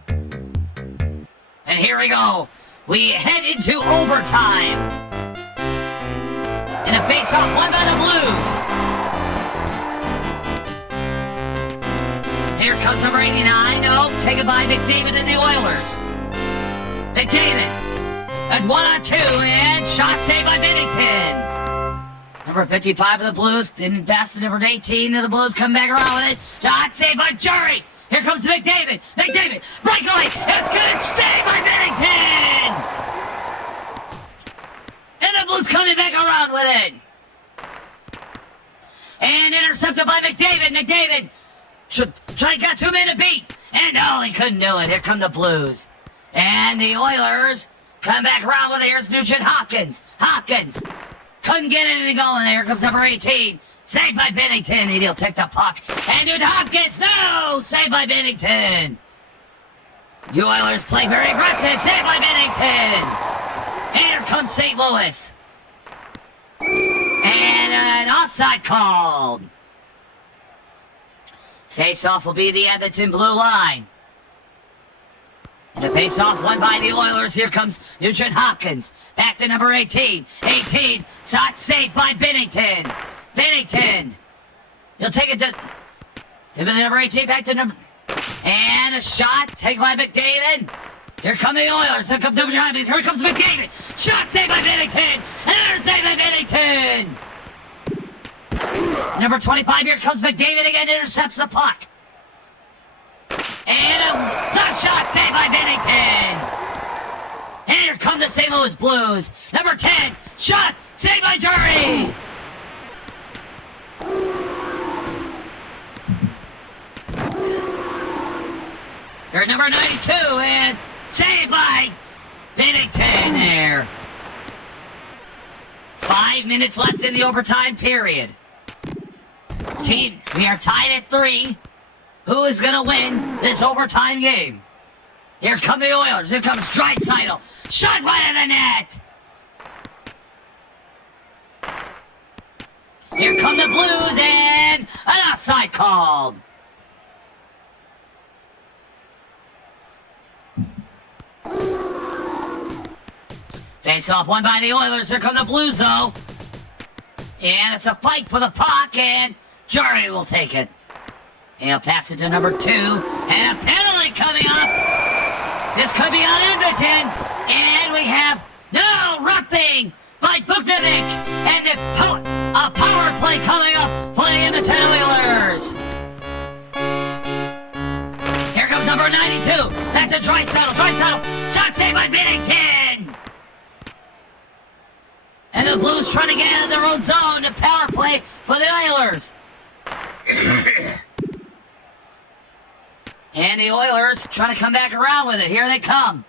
And here we go. We head into overtime. And a face-off won by the Blues. Here comes number 89. No, taken by McDavid and the Oilers. McDavid at 1-on-2 and shot saved by Binnington. Number 55 of the Blues didn't pass to number 18 of the Blues. Come back around with it. Shot saved by Jury. Here comes McDavid. McDavid, breakaway. It's good. Saved by Binnington. And the Blues coming back around with it. And intercepted by McDavid. McDavid got 2 men to beat. And no, he couldn't do it. Here come the Blues. And the Oilers come back around with it. Here's Nugent Hopkins. Hopkins couldn't get anything going. Here comes number 18. Saved by Binnington. He'll take the puck. And Nugent Hopkins. No! Saved by Binnington. The Oilers play very aggressive. Saved by Binnington. And here comes St. Louis. And an offside called. Face-off will be the Edmonton blue line. And the face-off won by the Oilers. Here comes Nugent Hopkins. Back to number 18. 18. Shot saved by Binnington. Binnington. He'll take it to number 18. Back to number... And a shot taken by McDavid. Here come the Oilers. Here comes Nugent Hopkins. Here comes McDavid. Shot saved by Binnington. Another save by Binnington. Number 25. Here comes McDavid again. Intercepts the puck. And a shot saved by Binnington. And here come the St. Louis Blues. Number 10, shot saved by Jury. Here's number 92 and saved by Binnington there. 5 minutes left in the overtime period. Team, we are tied at 3. Who is going to win this overtime game? Here come the Oilers. Here comes Draisaitl. Shot wide of the net. Here come the Blues and an offside called. Face off won by the Oilers. Here come the Blues though. And it's a fight for the puck and Jury will take it. He'll pass it to number 2. And a penalty coming up. This could be on Edmonton. And we have no roughing by Buknovic. And a power play coming up for the Edmonton Oilers. Here comes number 92. Back to Draisaitl. Draisaitl. Shot saved by Binnington. And the Blues trying to get out of their own zone. The power play for the Oilers. And the Oilers trying to come back around with it. Here they come.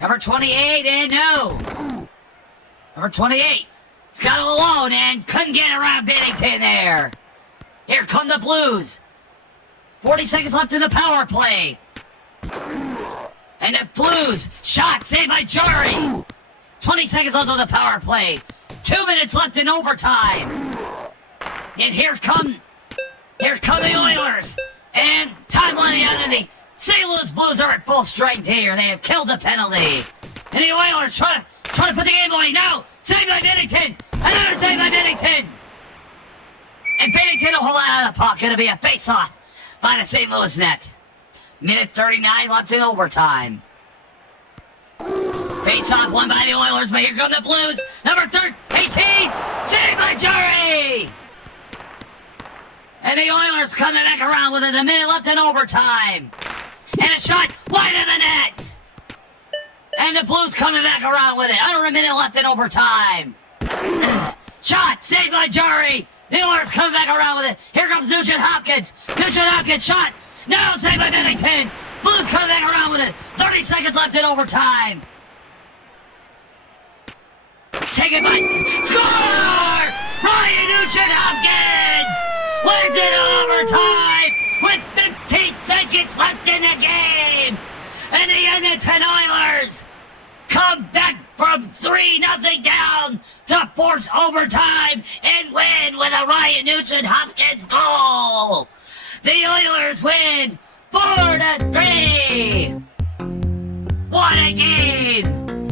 Number 28, and no. Number 28 got it alone and couldn't get around Binnington there. Here come the Blues. 40 seconds left in the power play. And the Blues shot saved by Jury. 20 seconds left on the power play. 2 minutes left in overtime. And here come the Oilers. And time running out of the St. Louis Blues are at full strength here. They have killed the penalty. And the Oilers trying to put the game away. No! Saved by Binnington! Another save by Binnington! And Binnington will hold out of the puck. It'll be a face-off by the St. Louis net. Minute 39 left in overtime. Face-off won by the Oilers, but here come the Blues. Number 18, saved by Jury! And the Oilers coming back around with it. A minute left in overtime. And a shot wide of the net. And the Blues coming back around with it. Under a minute left in overtime. Shot saved by Jury. The Oilers coming back around with it. Here comes Nugent Hopkins. Nugent Hopkins shot. No, saved by Binnington. Blues coming back around with it. 30 seconds left in overtime. Take it by... Score! Ryan Nugent Hopkins! went into overtime with 15 seconds left in the game. And the Edmonton Oilers come back from 3-0 down to force overtime and win with a Ryan Nugent-Hopkins goal. The Oilers win 4-3. What a game!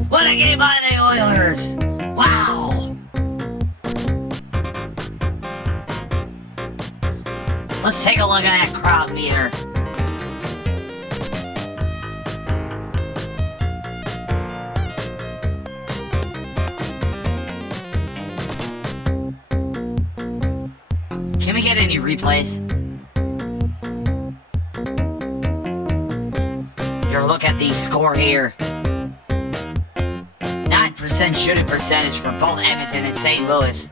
What a game by the Oilers! Wow! Let's take a look at that crowd meter. Can we get any replays? Here, look at the score here. 9% shooting percentage for both Edmonton and St. Louis.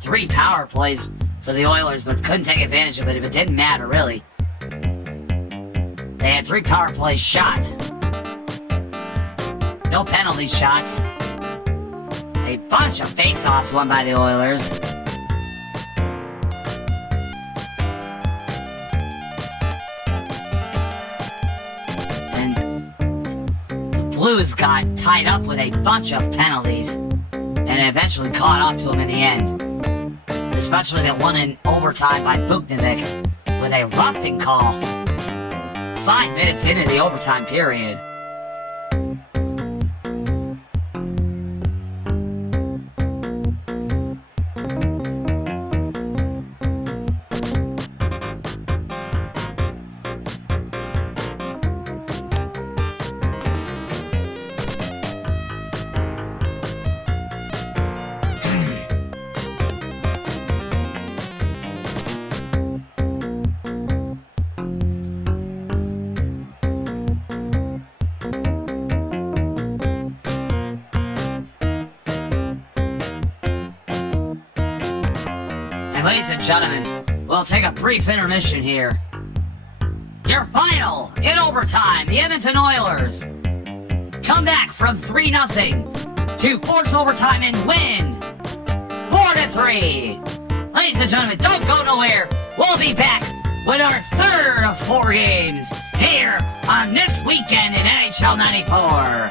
3 power plays for the Oilers, but couldn't take advantage of it. It didn't matter, really. They had 3 power play shots. No penalty shots. A bunch of face-offs won by the Oilers. Blues got tied up with a bunch of penalties and eventually caught up to him in the end. Especially the one in overtime by Buknovic with a roughing call 5 minutes into the overtime period. Ladies and gentlemen, we'll take a brief intermission here. Your final, in overtime, the Edmonton Oilers come back from 3-0 to force overtime and win 4-3. Ladies and gentlemen, don't go nowhere. We'll be back with our third of 4 games here on This Weekend in NHL 94.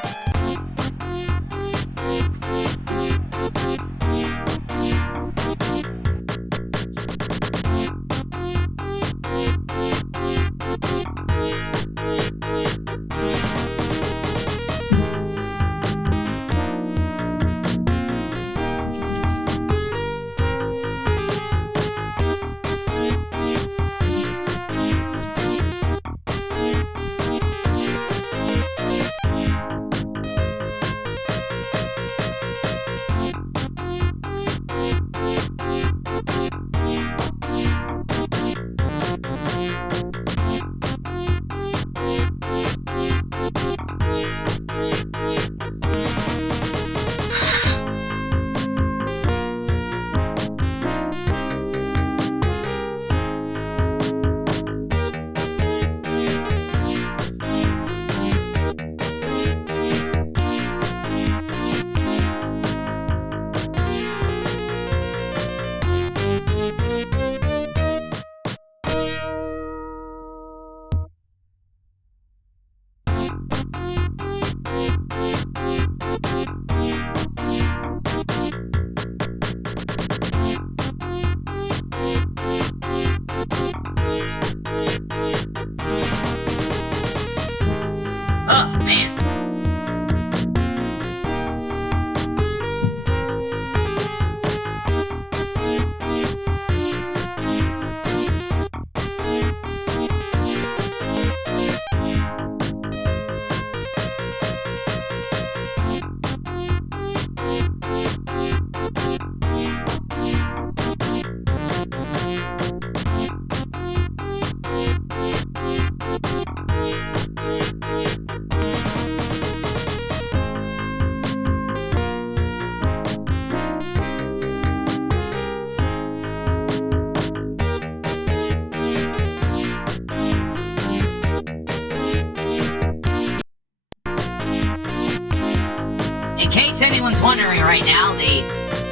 In case anyone's wondering right now, the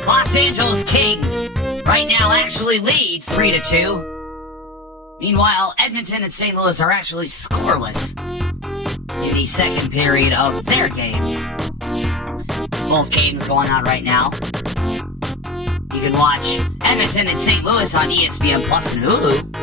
Los Angeles Kings right now actually lead 3-2. Meanwhile, Edmonton and St. Louis are actually scoreless in the second period of their game. Both games going on right now. You can watch Edmonton and St. Louis on ESPN Plus and Hulu.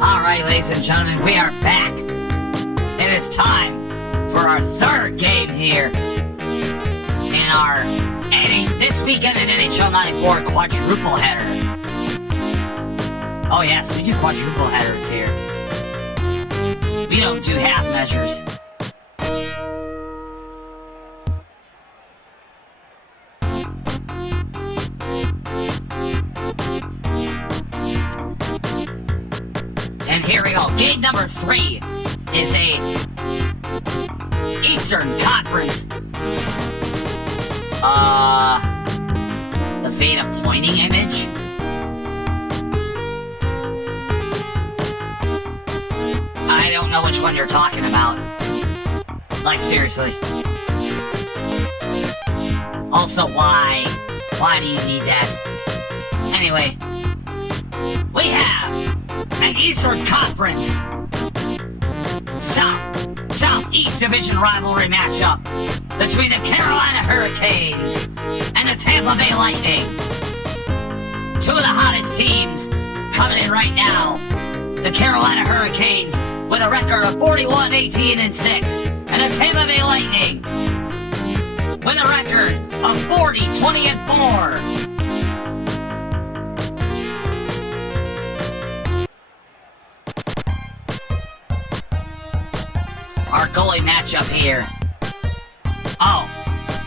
Alright, ladies and gentlemen, we are back. It is time for our third game here in our this weekend in NHL 94 quadruple header. Oh yes, we do quadruple headers here. We don't do half measures. And here we go. Game number 3 is a Eastern Conference. The Veda pointing image. I don't know which one you're talking about. Like, seriously. Also, why? Why do you need that? Anyway, we have an Eastern Conference Southeast Division rivalry matchup between the Carolina Hurricanes and the Tampa Bay Lightning. Two of the hottest teams coming in right now. The Carolina Hurricanes with a record of 41-18-6, and the Tampa Bay Lightning with a record of 40-20-4. Our goalie matchup here. Oh,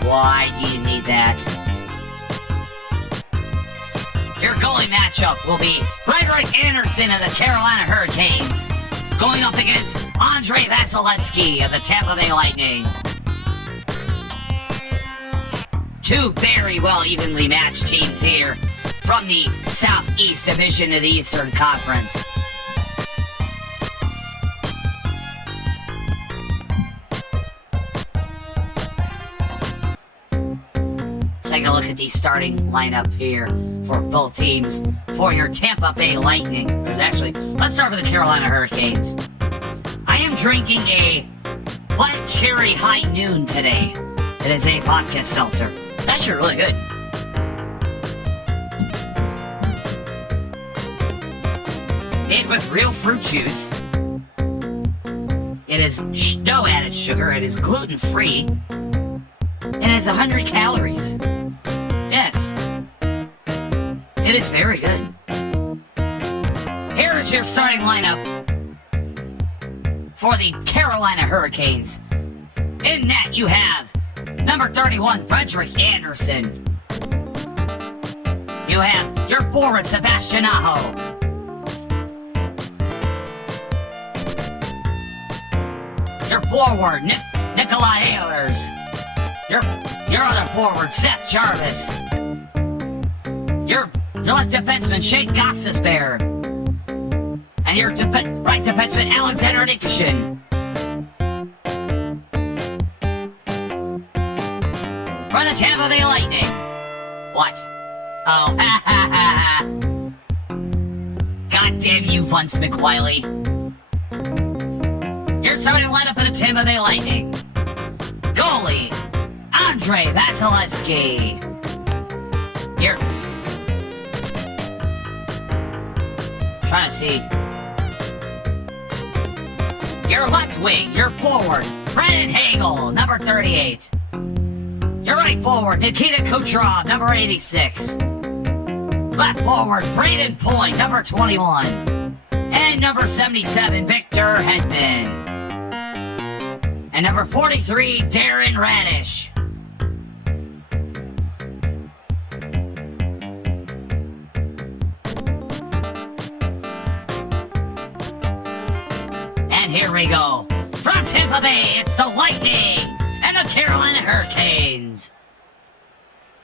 why do you need that? Your goalie matchup will be Frederick Anderson of the Carolina Hurricanes going up against Andrei Vasilevsky of the Tampa Bay Lightning. Two very well evenly matched teams here from the Southeast Division of the Eastern Conference. Take a look at the starting lineup here for both teams for your Tampa Bay Lightning. Actually, let's start with the Carolina Hurricanes. I am drinking a Black Cherry High Noon today. It is a vodka seltzer. It's actually really good. Made with real fruit juice. It is no added sugar. It is gluten-free. It has 100 calories. Yes. It is very good. Here is your starting lineup for the Carolina Hurricanes. In net, you have number 31, Frederick Anderson. You have your forward, Sebastian Aho. Your forward, Nikolai Ehlers. Your other forward, Seth Jarvis. Your left defenseman, Shane Gostisbehere. And your right defenseman, Alexander Nikishin. For the Tampa Bay Lightning. What? Oh, ha ha ha ha. God damn you, Vince McWiley. Your starting lineup for the Tampa Bay Lightning. Goalie, Andrei Vasilevsky. Here. Trying to see. Your left wing, your forward, Brandon Hagel, number 38. Your right forward, Nikita Kucherov, number 86. Left forward, Braden Point, number 21. And number 77, Victor Hedman. and number 43, Darren Radish. And here we go. From Tampa Bay, it's the Lightning and the Carolina Hurricanes.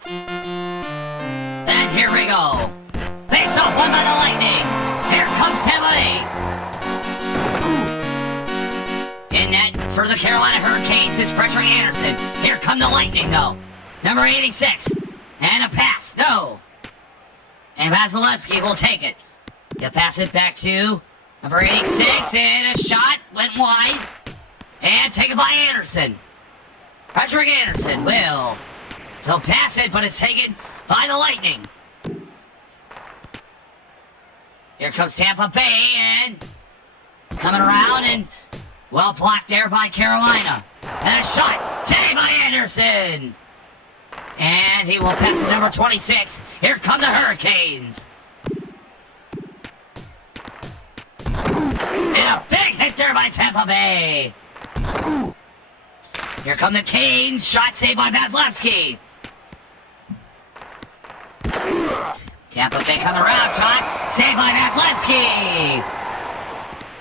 And here we go. Face off one by the Lightning. Here comes Tampa Bay. In net for the Carolina Hurricanes is pressuring Anderson. Here come the Lightning, though. Number 86. And a pass. No. And Vasilevsky will take it. He'll pass it back to number 86. And a shot went wide. And taken by Anderson. Patrick Anderson he'll pass it, but it's taken by the Lightning. Here comes Tampa Bay, and coming around, and well blocked there by Carolina. And a shot, saved by Anderson. And he will pass it to number 26. Here come the Hurricanes. And a big hit there by Tampa Bay. Here come the Canes. Shot saved by Vasilevsky. Tampa Bay coming around. Shot saved by Vasilevsky.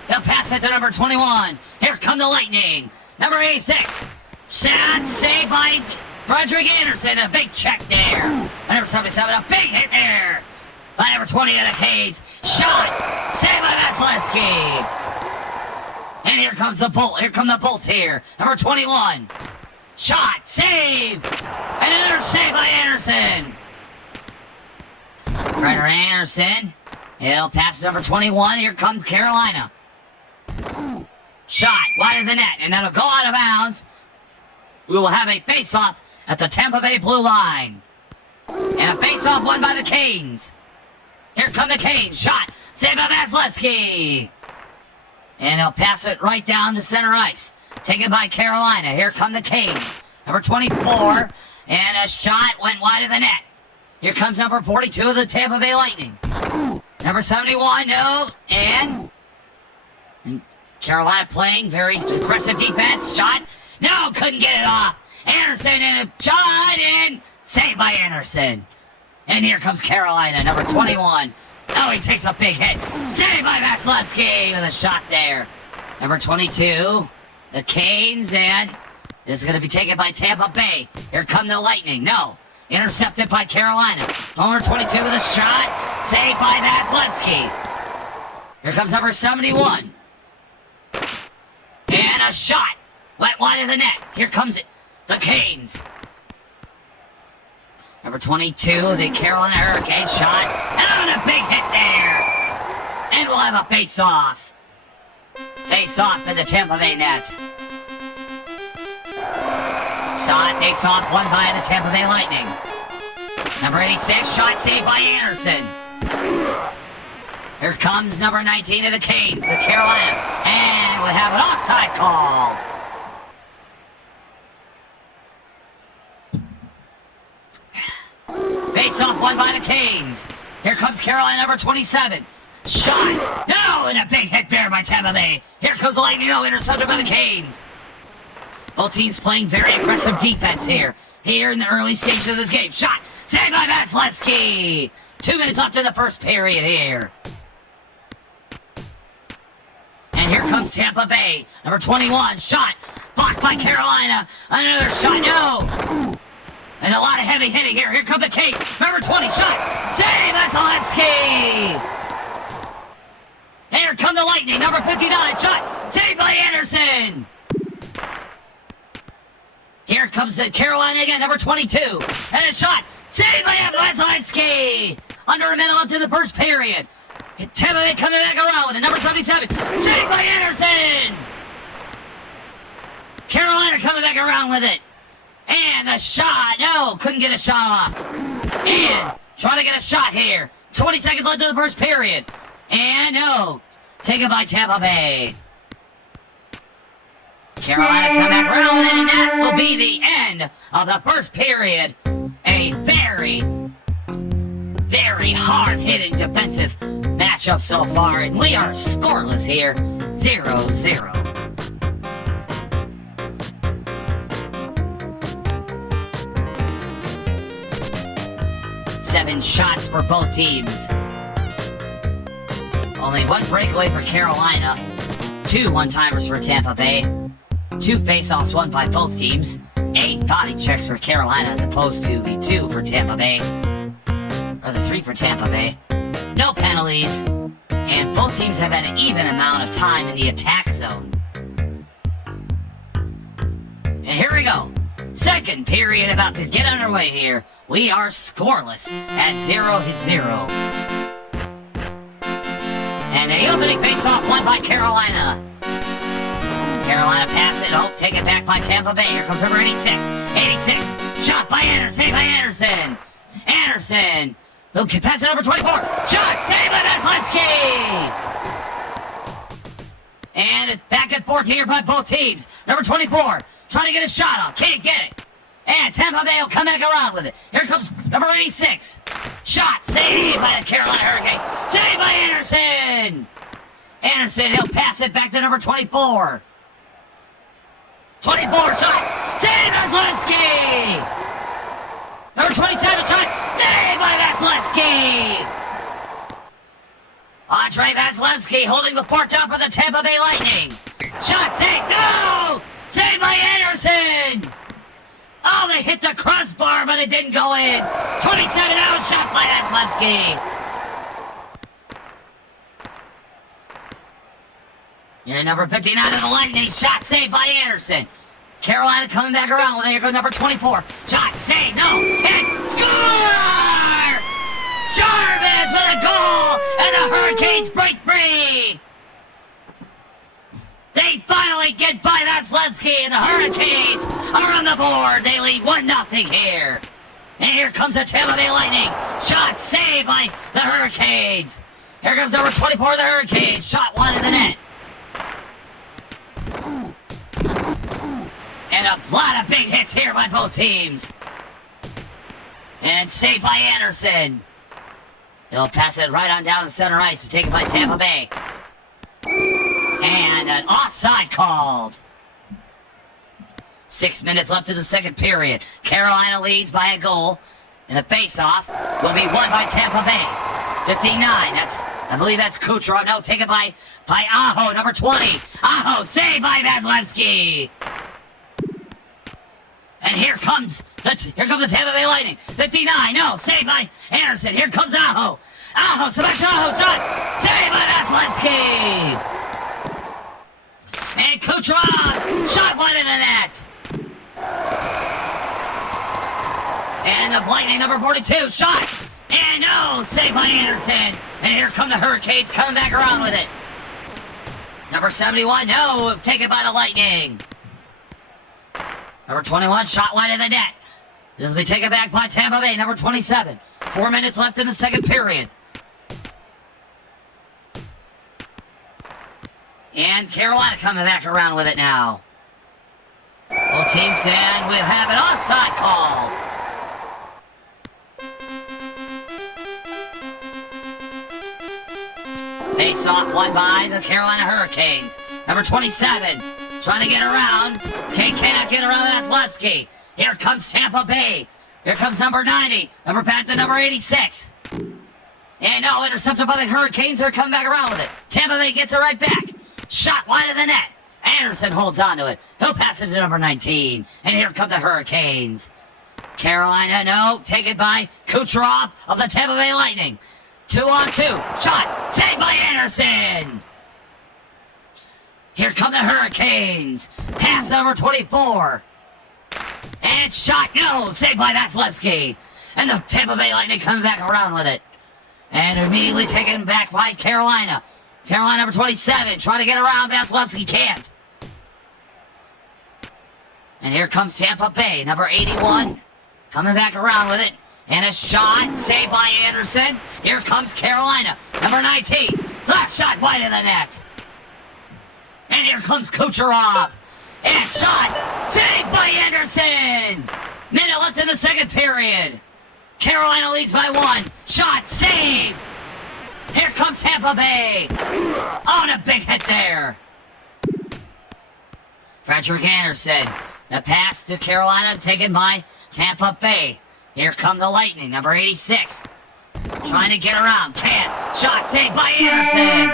They'll pass it to number 21. Here come the Lightning. Number 86. Shot saved by Frederick Anderson. A big check there. And number 77. A big hit there by number 20 of the Canes. Shot saved by Vasilevsky. And here comes the Bolt. Here come the Bolts here. Number 21. Shot. Save. And another save by Anderson. Ryder Anderson. He'll pass to number 21. Here comes Carolina. Shot. Wide of the net. And that'll go out of bounds. We will have a face-off at the Tampa Bay blue line. And a face-off won by the Canes. Here come the Canes. Shot. Saved by Vasilevsky. And he'll pass it right down to center ice. Taken by Carolina. Here come the Canes. Number 24. And a shot went wide of the net. Here comes number 42 of the Tampa Bay Lightning. Number 71, no. And Carolina playing very aggressive defense. Shot. No, couldn't get it off. Anderson and a shot. And saved by Anderson. And here comes Carolina. Number 21. Oh, he takes a big hit. Saved by Vasilevsky with a shot there. Number 22, the Canes, and this is going to be taken by Tampa Bay. Here come the Lightning. No. Intercepted by Carolina. Number 22 with a shot. Saved by Vasilevsky. Here comes number 71. And a shot. Went wide of the net. Here comes it. The Canes. Number 22, the Carolina Hurricanes shot. And a big hit there. And we'll have a face-off. Face-off in the Tampa Bay net. Shot, face-off, won by the Tampa Bay Lightning. Number 86, shot saved by Anderson. Here comes number 19 of the Canes, the Carolina. And we'll have an offside call. Face-off won by the Canes. Here comes Carolina, number 27. Shot. No, and a big hit there by Tampa Bay. Here comes the Lightning. No, intercepted by the Canes. Both teams playing very aggressive defense here. Here in the early stages of this game. Shot. Saved by Vasilevsky. 2 minutes left in the first period here. And here comes Tampa Bay. Number 21. Shot. Blocked by Carolina. Another shot. No. And a lot of heavy hitting here. Here comes the Canes. Number 20, shot. Save, Vasilevsky. Here come the Lightning. Number 59, shot. Saved by Anderson. Here comes the Carolina again. Number 22. And a shot. Saved by Vasilevsky. Under a minute left in the first period. Tampa Bay coming back around. And number 77. Saved by Anderson. Carolina coming back around with it. And a shot. No, couldn't get a shot off. And trying to get a shot here. 20 seconds left in the first period. And no. Taken by Tampa Bay. Carolina come back around, and that will be the end of the first period. A very, very hard-hitting defensive matchup so far, and we are scoreless here. 0-0. 7 shots for both teams. Only 1 breakaway for Carolina, 2 one-timers for Tampa Bay, 2 face-offs won by both teams, 8 body checks for Carolina as opposed to the 2 for Tampa Bay, or the 3 for Tampa Bay, no penalties, and both teams have had an even amount of time in the attack zone. And here we go. Second period about to get underway here. We are scoreless at 0-0. And a opening faceoff won by Carolina. Carolina pass it. Oh, take it back by Tampa Bay. Here comes number 86. 86. Shot by Anderson. Saved by Anderson. Anderson. He'll pass it over 24. Shot. Saved by Vasilevsky. And it's back and forth here by both teams. Number 24. Trying to get a shot off. Can't get it. And Tampa Bay will come back around with it. Here comes number 86. Shot. Saved by the Carolina Hurricanes. Saved by Anderson. Anderson, he'll pass it back to number 24. 24 shot. Saved by Vasilevsky. Number 27 shot. Saved by Vasilevsky. Andre Vasilevsky holding the fort down for the Tampa Bay Lightning. Shot. Saved. No. Saved by Anderson! Oh, they hit the crossbar, but it didn't go in. 27 out, shot by Vasilevsky. And number 59 of the Lightning, shot saved by Anderson. Carolina coming back around with it. Here goes number 24. Shot saved, no, and score! Jarvis with a goal, and the Hurricanes break free. They finally get by Vasilevsky, and the Hurricanes are on the board. They lead 1-0 here. And here comes the Tampa Bay Lightning. Shot saved by the Hurricanes. Here comes number 24 of the Hurricanes. Shot wide in the net. And a lot of big hits here by both teams. And saved by Anderson. He'll pass it right on down the center ice to take it by Tampa Bay. And an offside called. 6 minutes left in the second period. Carolina leads by a goal. And a face-off will be won by Tampa Bay. 59, I believe that's Kucherov. No, taken by Aho, number 20. Aho, saved by Vasilevsky. And here comes the Tampa Bay Lightning. 59, no, saved by Anderson. Here comes Aho. Aho, Sebastian Aho, shot, saved by Vasilevsky. And Kucherov, shot wide in the net. And the Lightning, number 42, shot. And no, saved by Anderson. And here come the Hurricanes coming back around with it. Number 71, no, taken by the Lightning. Number 21, shot wide in the net. This will be taken back by Tampa Bay, number 27. 4 minutes left in the second period. And Carolina coming back around with it now. Both teams stand. We'll have an offside call. Face off won by the Carolina Hurricanes. Number 27 trying to get around. Cannot get around Vasilevsky. Here comes Tampa Bay. Here comes number 90. Number back to number 86. And no, intercepted by the Hurricanes. They're coming back around with it. Tampa Bay gets it right back. Shot wide of the net. Anderson holds on to it. He'll pass it to number 19. And here come the Hurricanes. Carolina, no. Taken by Kucherov of the Tampa Bay Lightning. 2-on-2. Shot. Saved by Anderson. Here come the Hurricanes. Pass number 24. And shot. No. Saved by Vasilevsky. And the Tampa Bay Lightning coming back around with it. And immediately taken back by Carolina. Carolina number 27 trying to get around. Vasilevsky can't. And here comes Tampa Bay, number 81, coming back around with it. And a shot, saved by Anderson. Here comes Carolina, number 19. Slap shot wide of the net. And here comes Kucherov. And shot, saved by Anderson. Minute left in the second period. Carolina leads by 1. Shot, saved. Here comes Tampa Bay. Oh, and a big hit there. Frederick Anderson. The pass to Carolina taken by Tampa Bay. Here come the Lightning, number 86. Trying to get around. Can't. Shot saved by Anderson.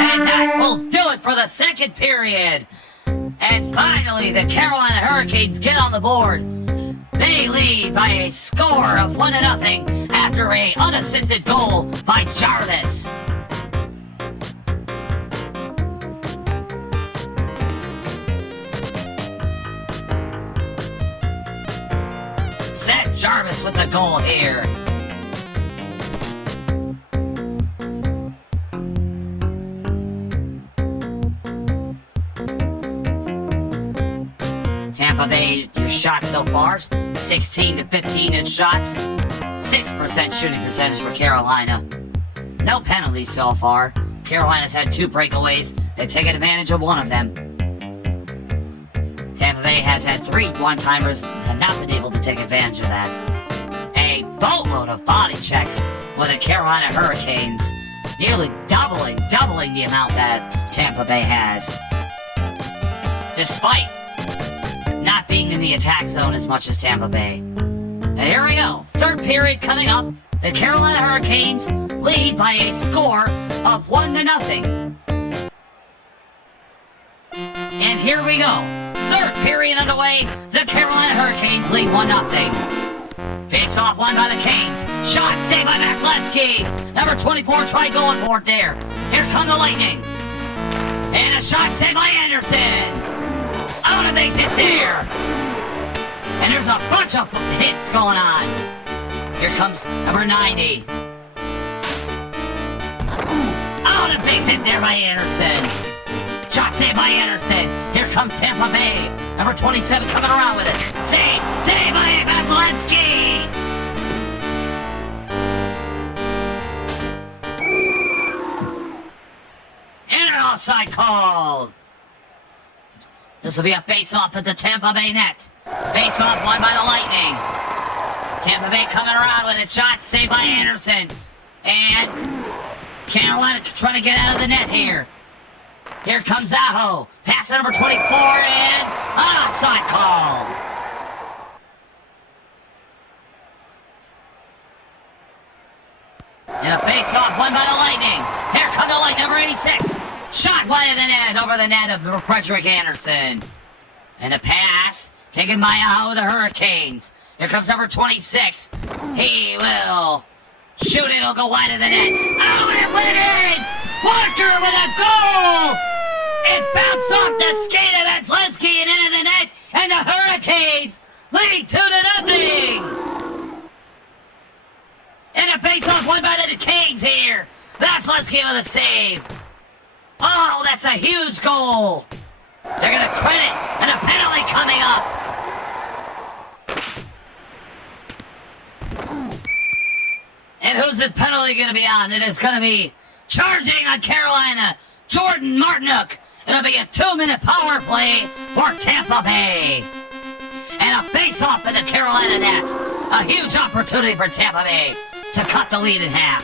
And that will do it for the second period. And finally, the Carolina Hurricanes get on the board. They lead by a score of 1-0 after an unassisted goal by Jarvis. Seth Jarvis with the goal here. Tampa Bay, your shots so far, 16 to 15 in shots, 6% shooting percentage for Carolina. No penalties so far. Carolina's had 2 breakaways. They've taken advantage of one of them. Tampa Bay has had 3 one-timers and not been able to take advantage of that. A boatload of body checks with the Carolina Hurricanes, nearly doubling the amount that Tampa Bay has. Despite not being in the attack zone as much as Tampa Bay. And here we go. Third period coming up. The Carolina Hurricanes lead by a score of 1-0. And here we go. Third period underway. The Carolina Hurricanes lead 1-0. Face off won by the Canes. Shot saved by Vasilevsky. Number 24 tried going for it there. Here come the Lightning. And a shot saved by Anderson. Oh, a big hit there. And there's a bunch of hits going on. Here comes number 90. Oh, a big hit there by Anderson. Shot saved by Anderson. Here comes Tampa Bay. Number 27 coming around with it. Saved by Vasilevsky. And an offside call. This will be a face-off at the Tampa Bay net. Face-off won by the Lightning. Tampa Bay coming around with it. Shot saved by Anderson. And Carolina trying to get out of the net here. Here comes Aho. Pass to number 24 and an offside call. And a face-off won by the Lightning. Here comes the Lightning, number 86. Shot wide of the net, over the net of Frederick Anderson. And a pass taken by Aho, the Hurricanes. Here comes number 26. He will shoot it, it'll go wide of the net. Oh, and it went in! Walker with a goal! It bounced off the skate of Vasilevsky and into the net, and the Hurricanes lead 2-0. And a face-off won by the Canes here. Vasilevsky with a save. Oh, that's a huge goal. They're going to credit, and a penalty coming up. And who's this penalty going to be on? It is going to be charging on Carolina, Jordan Martinook. It'll be a 2-minute power play for Tampa Bay. And a face-off in the Carolina net. A huge opportunity for Tampa Bay to cut the lead in half.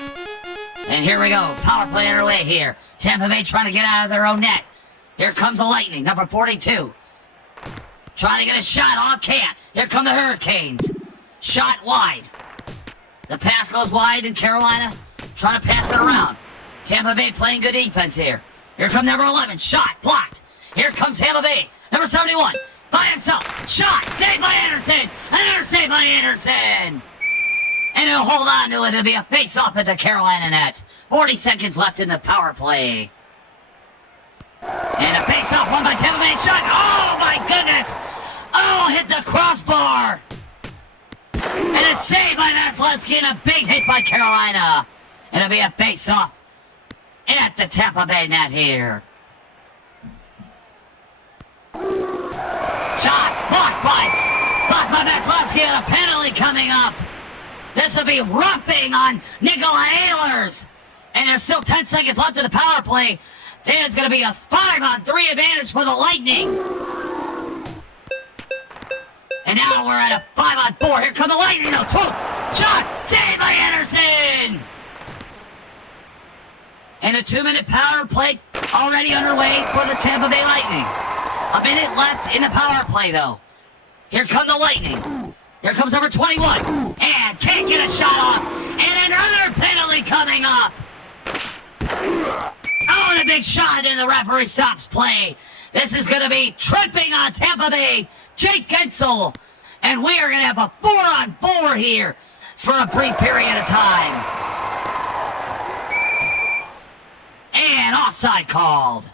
And here we go. Power play underway here. Tampa Bay trying to get out of their own net. Here comes the Lightning, number 42. Trying to get a shot. Oh, can't. Here come the Hurricanes. Shot wide. The pass goes wide in Carolina. Trying to pass it around. Tampa Bay playing good defense here. Here comes number 11. Shot blocked. Here comes Tampa Bay. Number 71. By himself. Shot. Saved by Anderson. Another save by Anderson. And he'll hold on to it. It'll be a face-off at the Carolina net. 40 seconds left in the power play. And a face-off won by Tampa Bay. Shot. Oh, my goodness. Oh, hit the crossbar. And a save by Vasilevsky and a big hit by Carolina. And it'll be a face-off at the Tampa Bay net here. Shot blocked by Vasilevsky and a penalty coming up. This will be roughing on Nikolai Ehlers. And there's still 10 seconds left in the power play. There's going to be a 5-on-3 advantage for the Lightning. And now we're at a 5-on-4. Here come the Lightning. No, shot saved by Anderson. And a 2-minute power play already underway for the Tampa Bay Lightning. A minute left in the power play, though. Here come the Lightning. Here comes number 21. And can't get a shot off. And another penalty coming up. Oh, and a big shot, and the referee stops play. This is going to be tripping on Tampa Bay, Jake Gensel. And we are going to have a 4-on-4 here for a brief period of time. And offside called.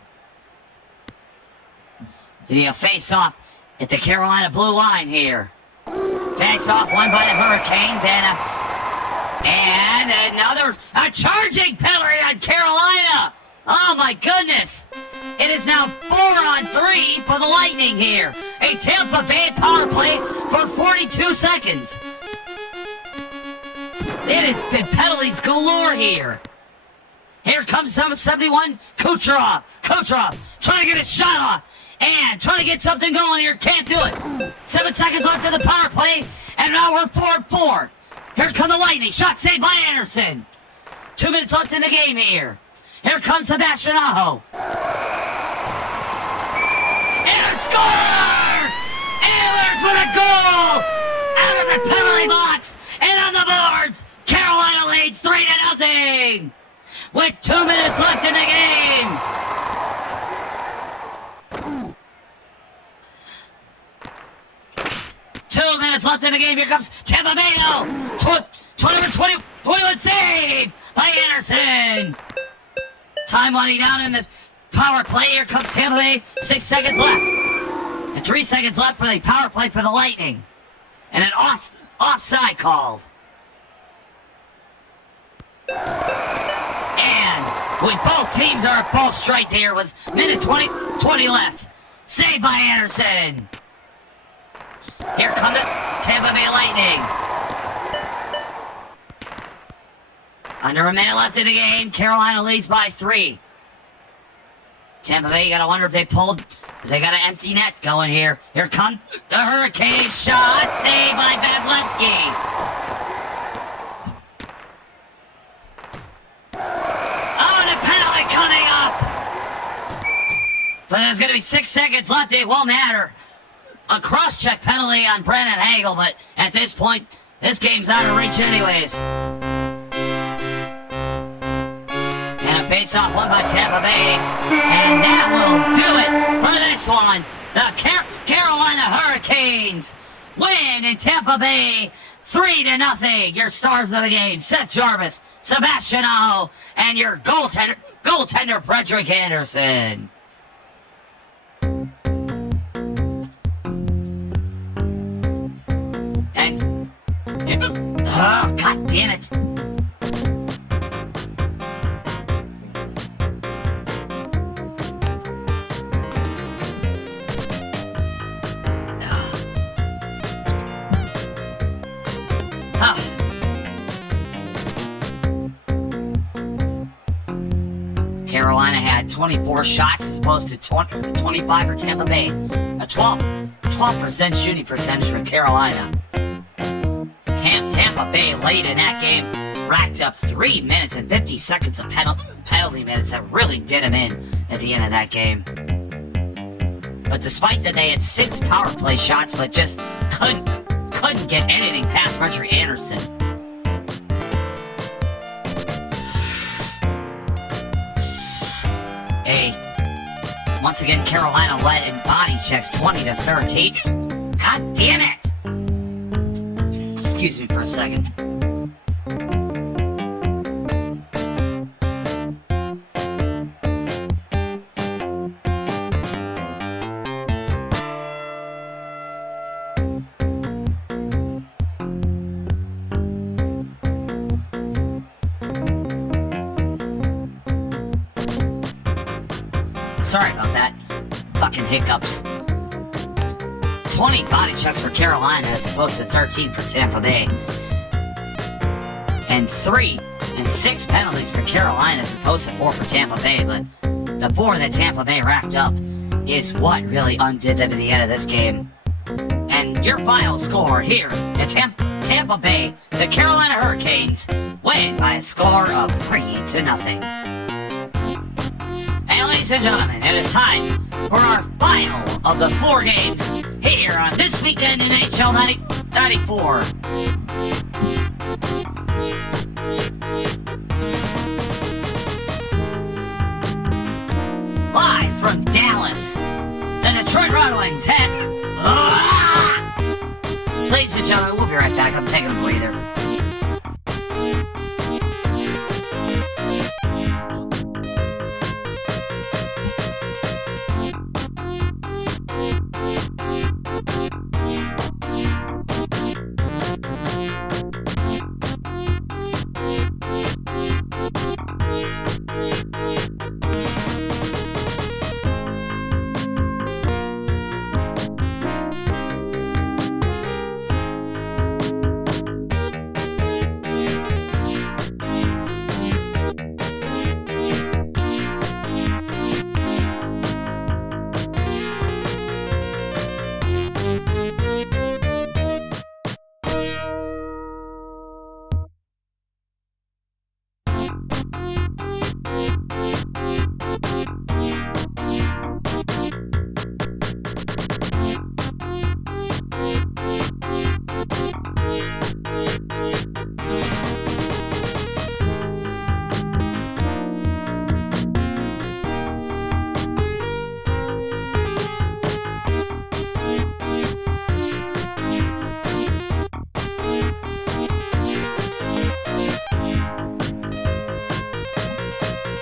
The face-off at the Carolina blue line here. Face-off won by the Hurricanes, and another charging penalty on Carolina. Oh my goodness. It is now 4-on-3 for the Lightning here. A Tampa Bay power play for 42 seconds. It has been penalties galore here. Here comes number 71, Kucherov. Kucherov trying to get a shot off and trying to get something going here. Can't do it. 7 seconds left in the power play, and now we're 4-4. Here come the Lightning. Shot saved by Anderson. 2 minutes left in the game here. Here comes Sebastian Aho. And a score! Ehlers with a goal! Out of the penalty box and on the boards. Carolina leads 3-0. With 2 minutes left in the game. Two minutes left in the game. Here comes Tampa Bay. 21 save by Anderson. Time winding down in the power play. Here comes Tampa Bay. 6 seconds left. And 3 seconds left for the power play for the Lightning. And an offside called. And with both teams are both straight there with minute 20 left. Saved by Anderson. Here come the Tampa Bay Lightning. Under a minute left in the game, Carolina leads by 3. Tampa Bay, you gotta wonder if they got an empty net going here. Here comes the Hurricane shot, saved by Vasilevsky. Oh, and a penalty coming up. But there's gonna be 6 seconds left, it won't matter. A cross-check penalty on Brandon Hagel, but at this point, this game's out of reach anyways. And a face-off won by Tampa Bay, and that will do it for this one. The Carolina Hurricanes win in Tampa Bay 3-0. Your stars of the game, Seth Jarvis, Sebastian Aho, and your goaltender Frederick Anderson. Oh, God damn it. Carolina had 24 shots as opposed to 25 for Tampa Bay. A 12% shooting percentage for Carolina. Tampa Bay late in that game racked up 3 minutes and 50 seconds of penalty minutes that really did them in at the end of that game. But despite that, they had 6 power play shots, but just couldn't get anything past Frederick Anderson. Once again, Carolina led in body checks 20-13. God damn it! Excuse me for a second. Sorry about that. Fucking hiccups. 20 body checks for Carolina as opposed to 13 for Tampa Bay. And 3 and 6 penalties for Carolina as opposed to 4 for Tampa Bay. But the 4 that Tampa Bay racked up is what really undid them at the end of this game. And your final score here in Tampa Bay, the Carolina Hurricanes win by a score of 3-0. And ladies and gentlemen, it is time for our final of the 4 games here here on This Weekend in NHL 94. Live from Dallas, the Detroit Red Wings head. Ladies and gentlemen, we'll be right back. I'm taking a breather.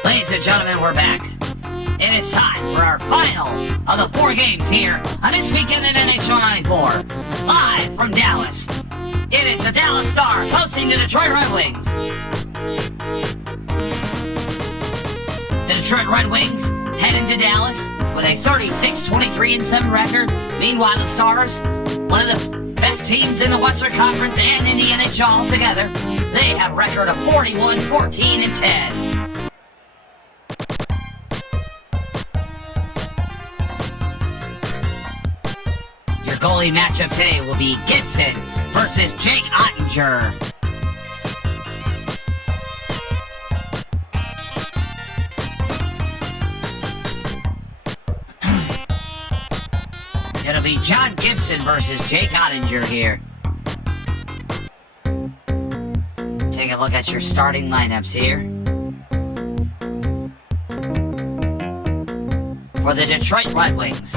Ladies and gentlemen, we're back. It is time for our final of the 4 games here on This Weekend in NHL 94. Live from Dallas, it is the Dallas Stars hosting the Detroit Red Wings. The Detroit Red Wings head into Dallas with a 36-23-7 record. Meanwhile, the Stars, one of the best teams in the Western Conference and in the NHL altogether, they have a record of 41-14-10. Your goalie matchup today will be Gibson versus Jake Ottinger. It'll be John Gibson versus Jake Ottinger here. Take a look at your starting lineups here. For the Detroit Red Wings,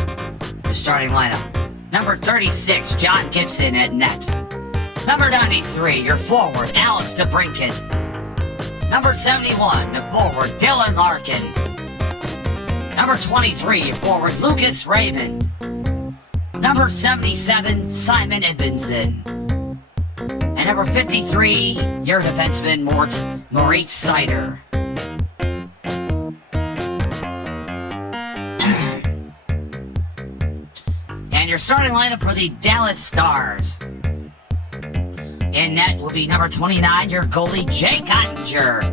the starting lineup. Number 36, John Gibson at net. Number 93, your forward, Alex DeBrincat. Number 71, the forward, Dylan Larkin. Number 23, your forward, Lucas Raymond. Number 77, Simon Edmondson. And number 53, your defenseman, Moritz Seider. And your starting lineup for the Dallas Stars. In net will be number 29, your goalie, Jake Ottinger.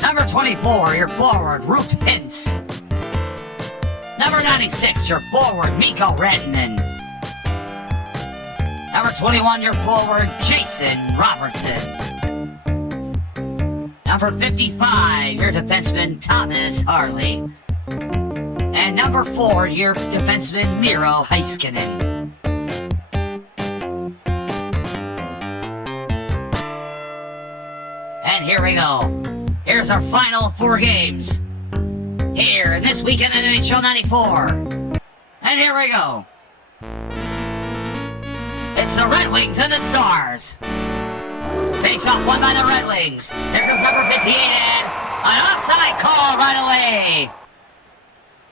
Number 24, your forward, Ruth Hintz. Number 96, your forward, Mikko Rantanen. Number 21, your forward, Jason Robertson. Number 55, your defenseman, Thomas Harley. And number 4, your defenseman, Miro Heiskanen. And here we go. Here's our final 4 games. Here, This Weekend in NHL 94. And here we go. It's the Red Wings and the Stars. Face-off won by the Red Wings. Here comes number 58 in. An offside call right away.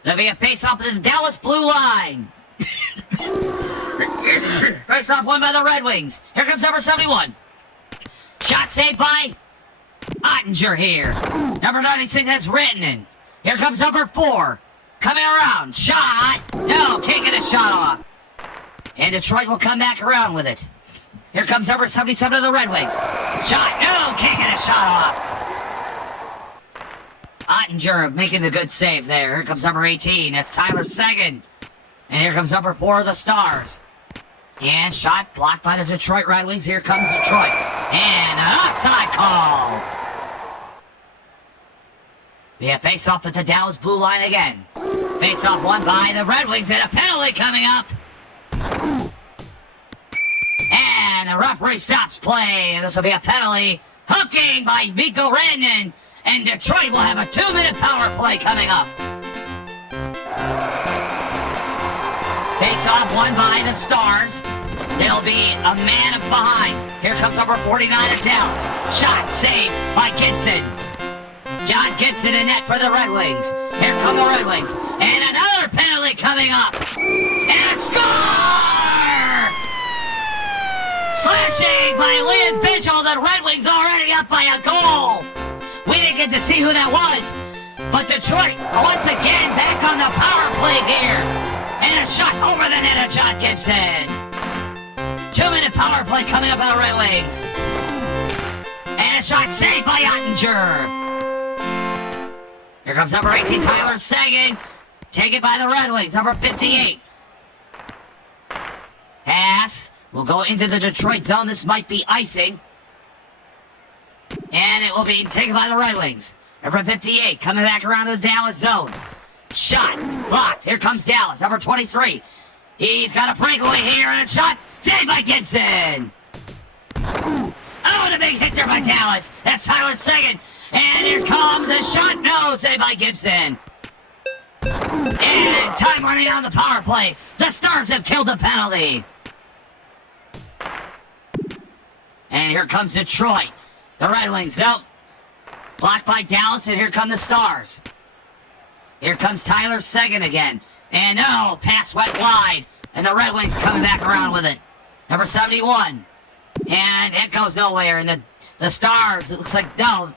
There'll be a face-off to the Dallas blue line. Face-off won by the Red Wings. Here comes number 71. Shot saved by Ottinger here. Number 96 has Rantanen. Here comes number 4. Coming around. Shot. No, can't get a shot off. And Detroit will come back around with it. Here comes number 77 of the Red Wings. Shot. No, can't get a shot off. Ottinger making the good save there. Here comes number 18. That's Tyler Seguin. And here comes number 4 of the Stars. And shot blocked by the Detroit Red Wings. Here comes Detroit. And an offside call. We have face-off at the Dallas blue line again. Face-off won by the Red Wings and a penalty coming up. And the referee stops play. This will be a penalty. Hooking by Mikko Rantanen. And Detroit will have a 2-minute power play coming up. Face off won by the Stars. They'll be a man behind. Here comes number 49 of Dallas. Shot saved by Gibson. John Gibson in net for the Red Wings. Here come the Red Wings. And another penalty coming up. And a score! Slashing by Liam Bichel. The Red Wings already up by a goal. We didn't get to see who that was. But Detroit once again back on the power play here. And a shot over the net of John Gibson. 2-minute power play coming up on the Red Wings. And a shot saved by Ottinger. Here comes number 18, Tyler Seguin. Taken by the Red Wings, number 58. Pass will go into the Detroit zone. This might be icing. And it will be taken by the Red Wings. Number 58 coming back around to the Dallas zone. Shot blocked. Here comes Dallas, number 23. He's got a breakaway here and a shot saved by Gibson. Oh, and a big hit there by Dallas. That's Tyler Seguin. And here comes a shot. No, saved by Gibson. And time running on the power play. The Stars have killed the penalty. And here comes Detroit. The Red Wings, nope. Blocked by Dallas, and here come the Stars. Here comes Tyler Seguin again. And no, pass went wide. And the Red Wings coming back around with it. Number 71. And it goes nowhere. And the Stars, it looks like, no,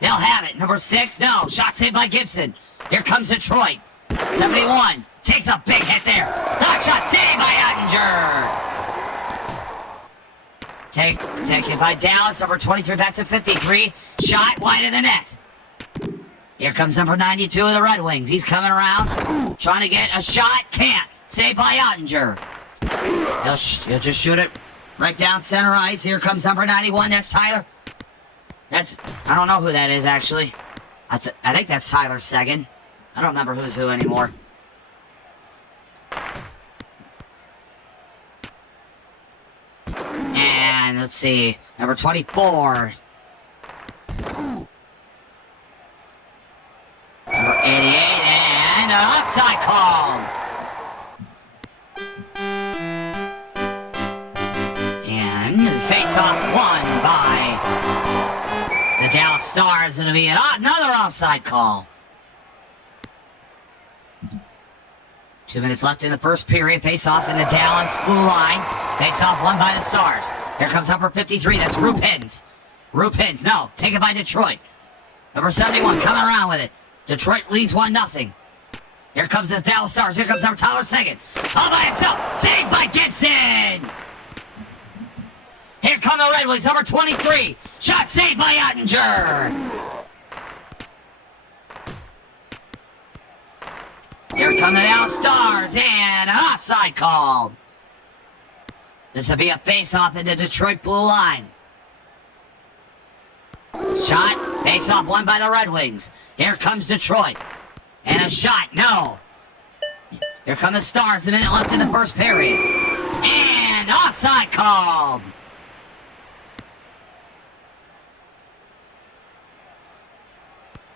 they'll have it. Number 6, no. Shot saved by Gibson. Here comes Detroit. 71. Takes a big hit there. Shot saved by Ottinger. Taken by Dallas. Number 23 back to 53. Shot wide of the net. Here comes number 92 of the Red Wings. He's coming around. Trying to get a shot. Can't. Saved by Ottinger. He'll just shoot it right down center ice. Here comes number 91. That's Tyler. I don't know who that is, actually. I think that's Tyler Seguin. I don't remember who's who anymore. And let's see. Number 24. Number 88. And an offside call. And face-off won by the Dallas Stars. It'll be another offside call. 2 minutes left in the first period. Face-off in the Dallas blue line. Face-off won by the Stars. Here comes number 53. That's Rupins. Rupins, no. Taken by Detroit. Number 71 coming around with it. Detroit leads 1-0. Here comes this Dallas Stars. Here comes number Tyler Seguin. All by himself. Saved by Gibson. Here come the Red Wings. Number 23. Shot saved by Ottinger. Here come the Dallas Stars. And an offside called. This will be a face-off in the Detroit blue line. Shot. Face-off won by the Red Wings. Here comes Detroit. And a shot. No. Here come the Stars. A minute left in the first period. And offside called.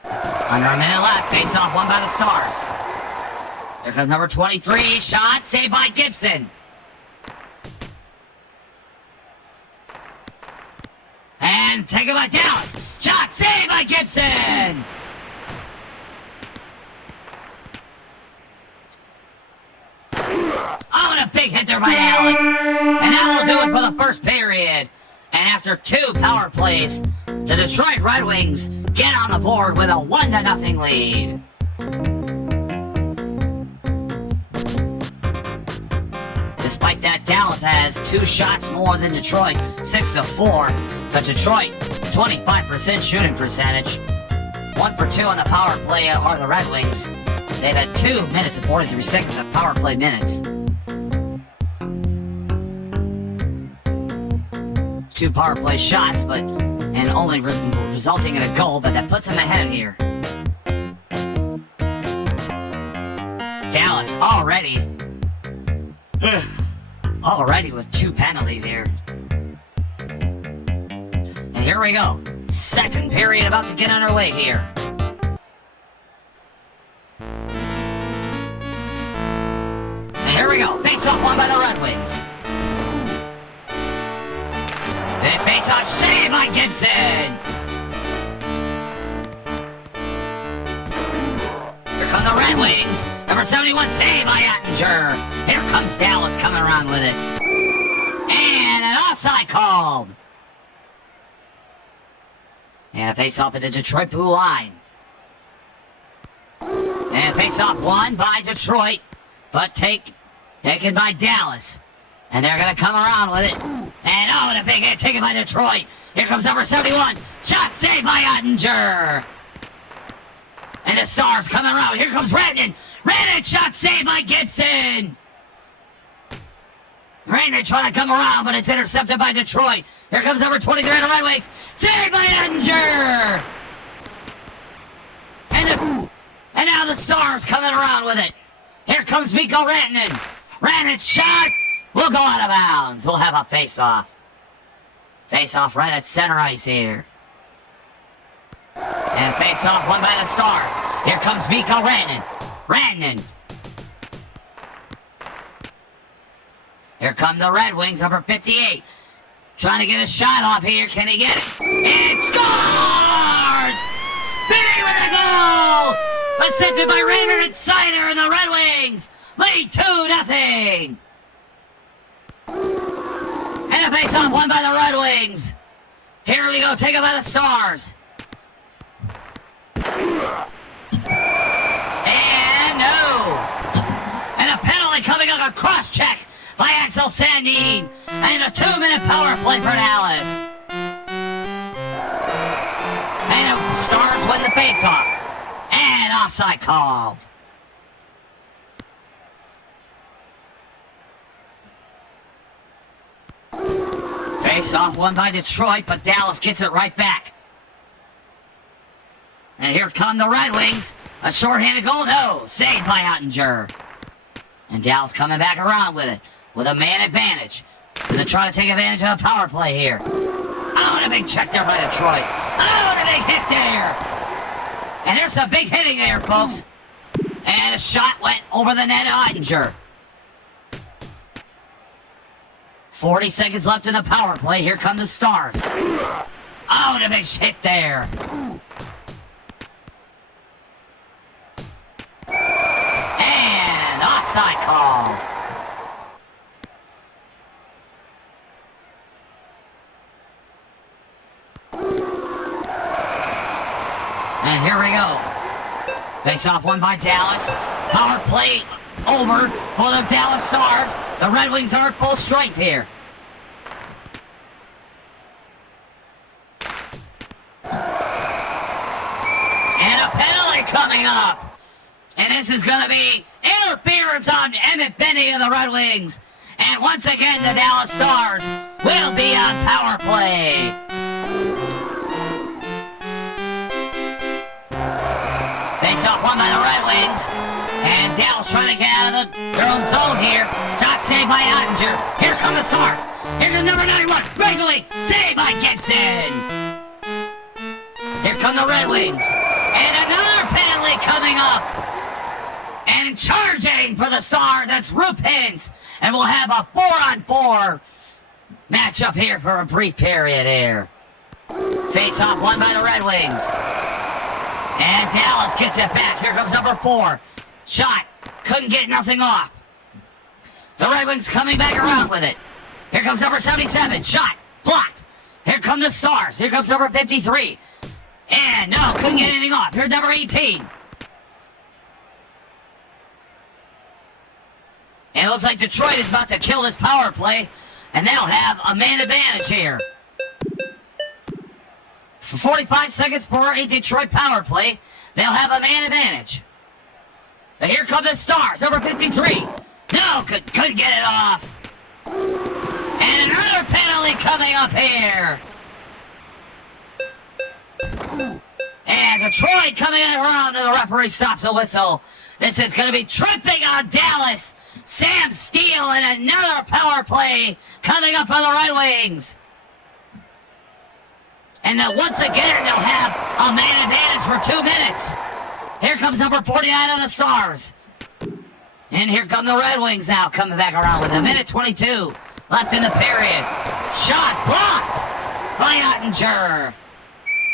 Under a minute left. Face-off won by the Stars. Here comes number 23. Shot saved by Gibson. And taken by Dallas. Shot saved by Gibson. Oh, and a big hit there by Dallas. And that will do it for the first period. And after 2 power plays, the Detroit Red Wings get on the board with a 1-0 lead. Despite that, Dallas has 2 shots more than Detroit, 6-4. But Detroit, 25% shooting percentage. 1 for 2 on the power play are the Red Wings. They've had 2 minutes and 43 seconds of power play minutes. 2 power play shots, and only resulting in a goal, but that puts them ahead here. Dallas already with 2 penalties here. here we go. Second period about to get underway here. And here we go. Face-off won by the Red Wings. And face-off saved by Gibson. Here come the Red Wings. Number 71 saved by Ottinger. Here comes Dallas coming around with it. And an offside called. And a face-off at the Detroit blue line. And a face-off won by Detroit, but taken by Dallas. And they're going to come around with it. And oh, and a big hit taken by Detroit. Here comes number 71. Shot saved by Ottinger. And the Stars coming around. Here comes Rantanen. Rantanen shot saved by Gibson. Rantanen trying to come around, but it's intercepted by Detroit. Here comes number 23 of the Red Wings. Saved by Ottinger. And now the Stars coming around with it. Here comes Mikko Rantanen. Rantanen shot. We'll go out of bounds. We'll have a face-off. Face-off right at center ice here. And face-off won by the Stars. Here comes Mikko Rantanen. Rantanen. Here come the Red Wings, number 58. Trying to get a shot off here. Can he get it? And scores! Benny with a goal! Assisted by Raymond and Seider and the Red Wings. Lead 2-0. And a face-off won by the Red Wings. Here we go, taken by the Stars. And no! And a penalty coming on a cross-check by Axel Sandin. And a 2-minute power play for Dallas. And the Stars win the face-off. And offside called. Face-off won by Detroit, but Dallas gets it right back. And here come the Red Wings. A shorthanded goal, no. Saved by Ottinger. And Dallas coming back around with it, with a man advantage. Gonna try to take advantage of the power play here. Oh, and a big check there by Detroit. Oh, and a big hit there. And there's some big hitting there, folks. And a shot went over the net of Ottinger. 40 seconds left in the power play. Here come the Stars. Oh, and a big hit there. And offside call. And here we go. Face-off won by Dallas. Power play over for the Dallas Stars. The Red Wings are at full strength here. And a penalty coming up. And this is going to be interference on Emmett Benny of the Red Wings. And once again, the Dallas Stars will be on power play. Face-off won by the Red Wings. And Dallas trying to get out of their own zone here. Shot saved by Ottinger. Here come the Stars. Here comes number 91. Wrigley. Saved by Gibson. Here come the Red Wings. And another penalty coming up. And charging for the Stars. That's Rupins. And we'll have a 4-on-4 matchup here for a brief period here. Face-off won by the Red Wings. And Dallas gets it back. Here comes number 4. Shot. Couldn't get nothing off. The Red Wings coming back around with it. Here comes number 77. Shot. Blocked. Here come the Stars. Here comes number 53. And no, couldn't get anything off. Here's number 18. And it looks like Detroit is about to kill this power play. And they'll have a man advantage here. For 45 seconds for a Detroit power play, they'll have a man advantage. But here come the Stars, number 53. No, couldn't get it off. And another penalty coming up here. And Detroit coming around, and the referee stops the whistle. This is going to be tripping on Dallas. Sam Steele and another power play coming up on the Red Wings. And then once again, they'll have a man advantage for 2 minutes. Here comes number 49 of the Stars. And here come the Red Wings now coming back around with a minute 22 left in the period. Shot blocked by Ottinger.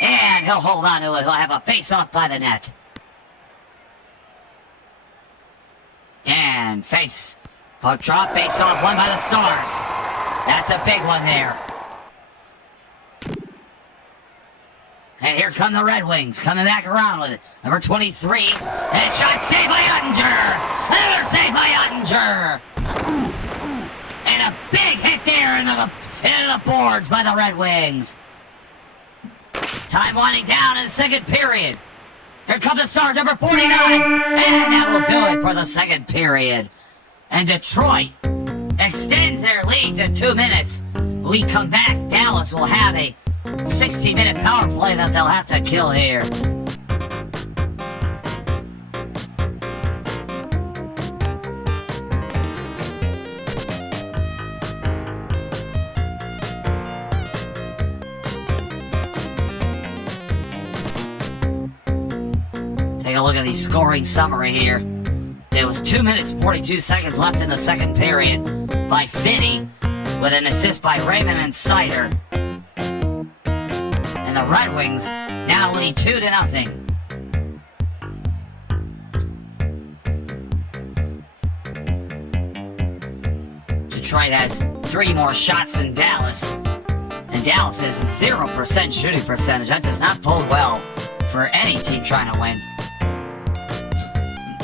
And he'll hold on to it. He'll have a face-off by the net. And drop face-off won by the Stars. That's a big one there. And here come the Red Wings coming back around with it. Number 23. And a shot saved by Ottinger. Another save by Ottinger. And a big hit there into the boards by the Red Wings. Time winding down in the second period. Here comes the Stars, number 49. And that will do it for the second period. And Detroit extends their lead to 2 minutes. When we come back, Dallas will have a 60-minute power play that they'll have to kill here. Take a look at the scoring summary here. There was 2 minutes 42 seconds left in the second period by Finney with an assist by Raymond and Sider. And the Red Wings now lead 2-0. Detroit has 3 more shots than Dallas. And Dallas has a 0% shooting percentage. That does not bode well for any team trying to win.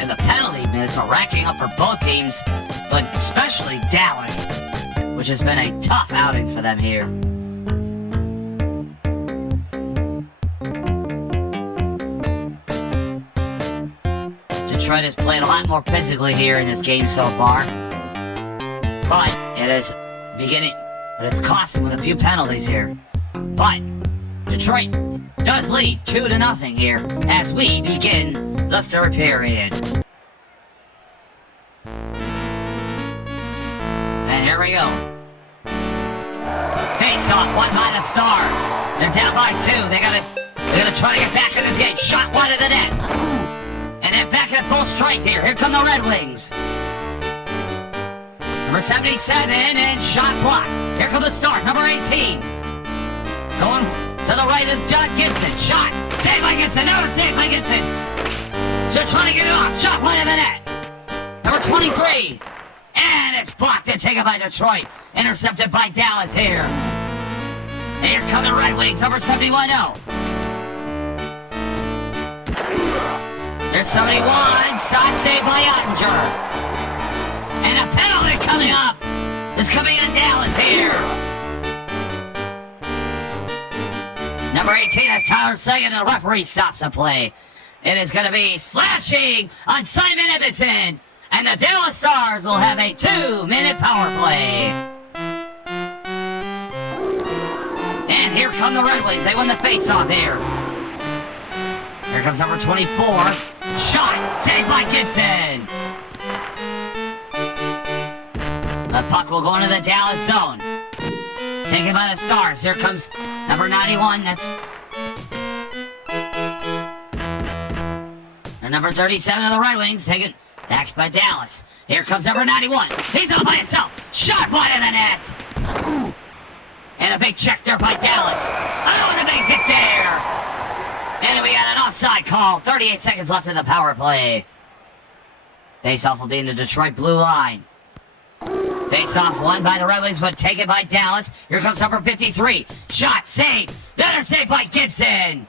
And the penalty minutes are racking up for both teams, but especially Dallas, which has been a tough outing for them here. Detroit has played a lot more physically here in this game so far. But it's costing with a few penalties here. But Detroit does lead 2-0 here as we begin the third period. And here we go. Face-off won by the Stars. They're down by 2. They're gonna try to get back in this game. Shot wide of the net. And then back at full strength here. Here come the Red Wings. Number 77 and shot blocked. Here come the Stars. Number 18. Going to the right of John Gibson. Shot. Save by Gibson. Another save by Gibson. Just trying to get it off. Shot wide of the net. Number 23. And it's blocked and taken by Detroit. Intercepted by Dallas here. And here come the Red Wings. Number 71. There's 71. Shot saved by Ottinger. And a penalty coming up. Is coming in Dallas here. Number 18 is Tyler Seguin, and the referee stops the play. It is going to be slashing on Simon Edmonton. And the Dallas Stars will have a 2-minute power play. And here come the Red Wings. They win the face-off here. Here comes number 24. Shot saved by Gibson. The puck will go into the Dallas zone. Taken by the Stars. Here comes number 91. That's and number 37 of the Red Wings. Taken back by Dallas. Here comes number 91. He's all by himself. Shot wide of the net. And a big check there by Dallas. Oh, and a big hit there. And we got an offside call. 38 seconds left in the power play. Face-off will be in the Detroit blue line. Face-off won by the Red Wings, but taken by Dallas. Here comes number 53. Shot, save. Another save by Gibson.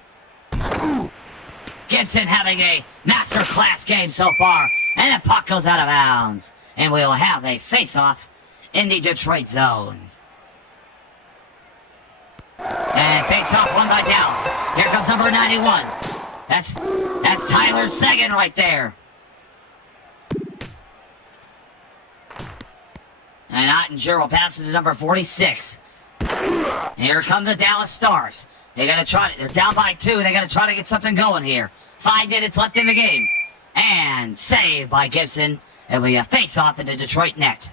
Gibson having a masterclass game so far. And the puck goes out of bounds. And we'll have a face-off in the Detroit zone. And face-off won by Dallas. Here comes number 91. That's Tyler Seguin right there. And Ottinger will pass it to number 46. Here come the Dallas Stars. They're down by 2. They gotta try to get something going here. 5 minutes left in the game. And saved by Gibson. And we face off in the Detroit net.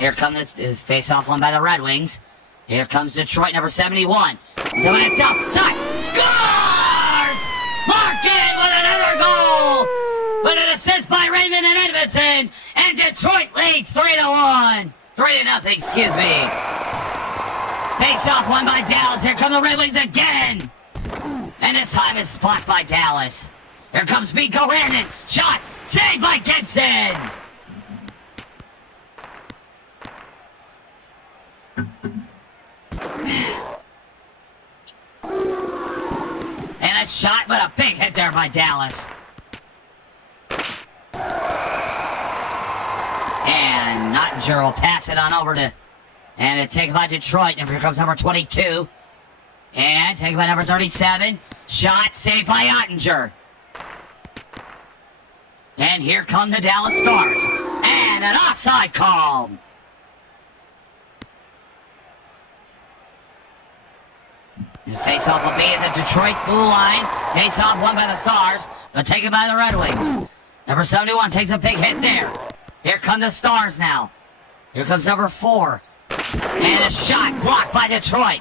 Here comes the face-off won by the Red Wings. Here comes Detroit, number 71. So it's outside. Scores! Larkin with another goal! With an assist by Raymond and Edmonton. And Detroit leads 3-1. 3-0, excuse me. Face-off won by Dallas. Here come the Red Wings again. And this time it's blocked by Dallas. Here comes Mikko Rantanen. Shot. Saved by Gibson. And a shot, but a big hit there by Dallas. And Nottinger will pass it on over to... And it's taken by Detroit. And here comes number 22. And taken by number 37. Shot saved by Ottinger. And here come the Dallas Stars. And an offside call. And face-off will be at the Detroit blue line. Face-off won by the Stars, but taken by the Red Wings. Number 71 takes a big hit there. Here come the Stars now. Here comes number 4. And a shot blocked by Detroit.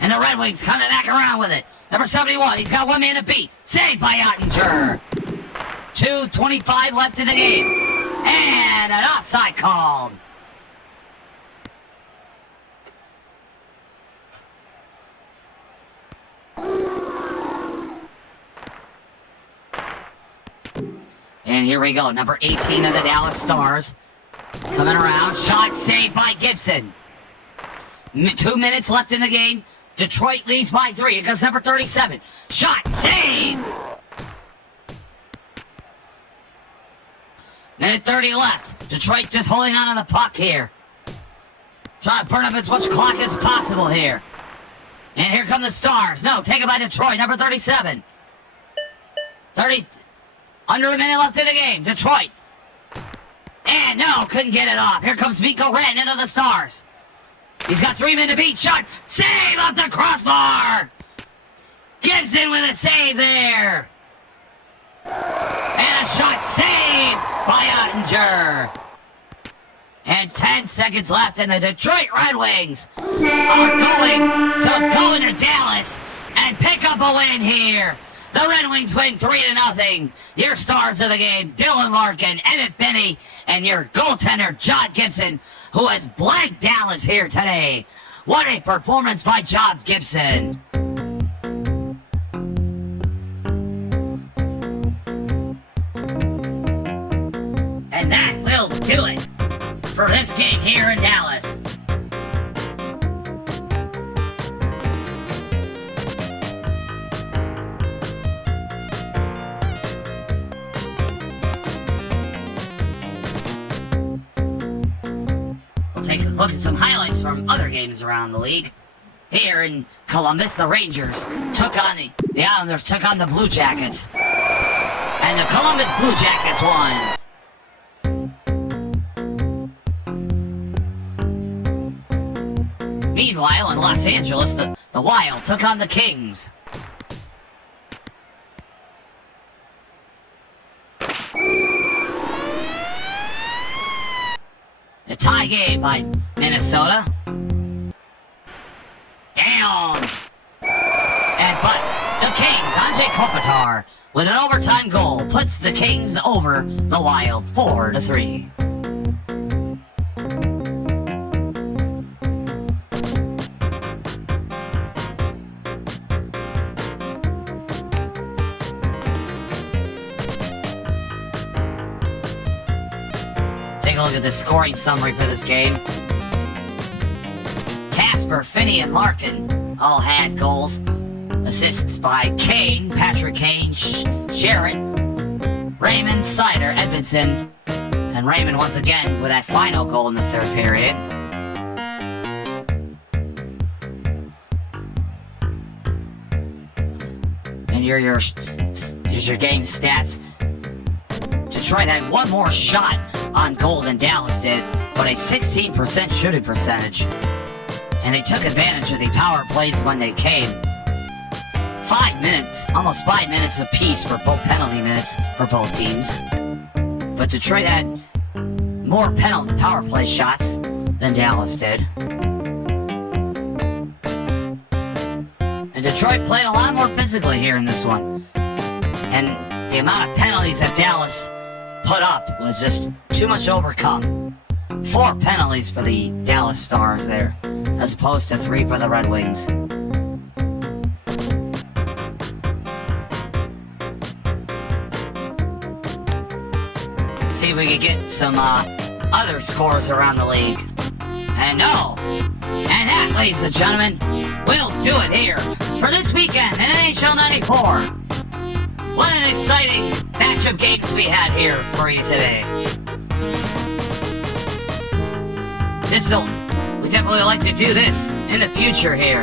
And the Red Wings coming back around with it. Number 71, he's got one man to beat. Saved by Ottinger. 2:25 left in the game. And an offside call. And here we go, number 18 of the Dallas Stars. Coming around, shot saved by Gibson. 2 minutes left in the game. Detroit leads by 3. It goes number 37. Shot saved! Minute 30 left. Detroit just holding on to the puck here. Trying to burn up as much clock as possible here. And here come the Stars. No, taken by Detroit, number 37. Under a minute left in the game. Detroit. And no, couldn't get it off. Here comes Mikko Rantanen into the Stars. He's got 3 men to beat. Shot. Save off the crossbar. Gibson with a save there. And a shot saved by Ottinger. And 10 seconds left, and the Detroit Red Wings are going to Dallas and pick up a win here. The Red Wings win 3-0. Your stars of the game, Dylan Larkin, Emmett Binney, and your goaltender, John Gibson, who has blanked Dallas here today. What a performance by John Gibson. And that will do it for this game here in Dallas. We'll take a look at some highlights from other games around the league. Here in Columbus, the Rangers took on the Islanders took on the Blue Jackets. And the Columbus Blue Jackets won. Meanwhile, in Los Angeles, the Wild took on the Kings. A tie game by Minnesota. Down. But the Kings, Andrei Kopitar, with an overtime goal, puts the Kings over the Wild 4-3. Take a look at the scoring summary for this game. Casper, Finney, and Larkin all had goals. Assists by Kane, Patrick Kane, Sherritt, Raymond, Sider, Edmonton, and Raymond once again with that final goal in the third period. And here's your game stats. Detroit had one more shot on goal than Dallas did, but a 16% shooting percentage. And they took advantage of the power plays when they came. 5 minutes, almost 5 minutes apiece for both penalty minutes for both teams. But Detroit had more power play shots than Dallas did. And Detroit played a lot more physically here in this one. And the amount of penalties that Dallas put up was just too much to overcome. 4 penalties for the Dallas Stars there, as opposed to 3 for the Red Wings. See if we can get some other scores around the league. And no! And that, ladies and gentlemen, we'll do it here for this weekend in NHL 94. What an exciting matchup games we had here for you today. We definitely like to do this in the future here.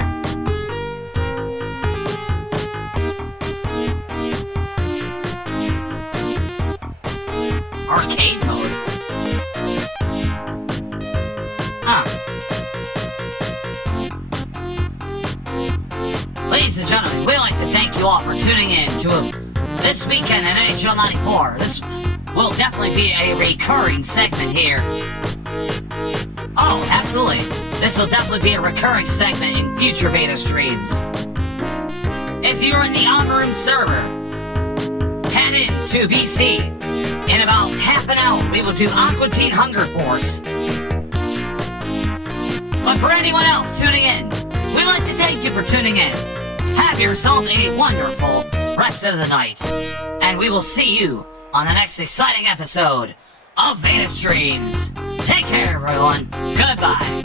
Arcade mode. Ladies and gentlemen, we'd like to thank you all for tuning in to this weekend in NHL 94. This will definitely be a recurring segment here. Oh, absolutely. This will definitely be a recurring segment in future VedaStreams. If you're in the on-room server, head in to BC. In about half an hour, we will do Aqua Teen Hunger Force. But for anyone else tuning in, we'd like to thank you for tuning in. Have yourself a wonderful rest of the night. And we will see you on the next exciting episode of VedaStreams. Take care, everyone. Goodbye.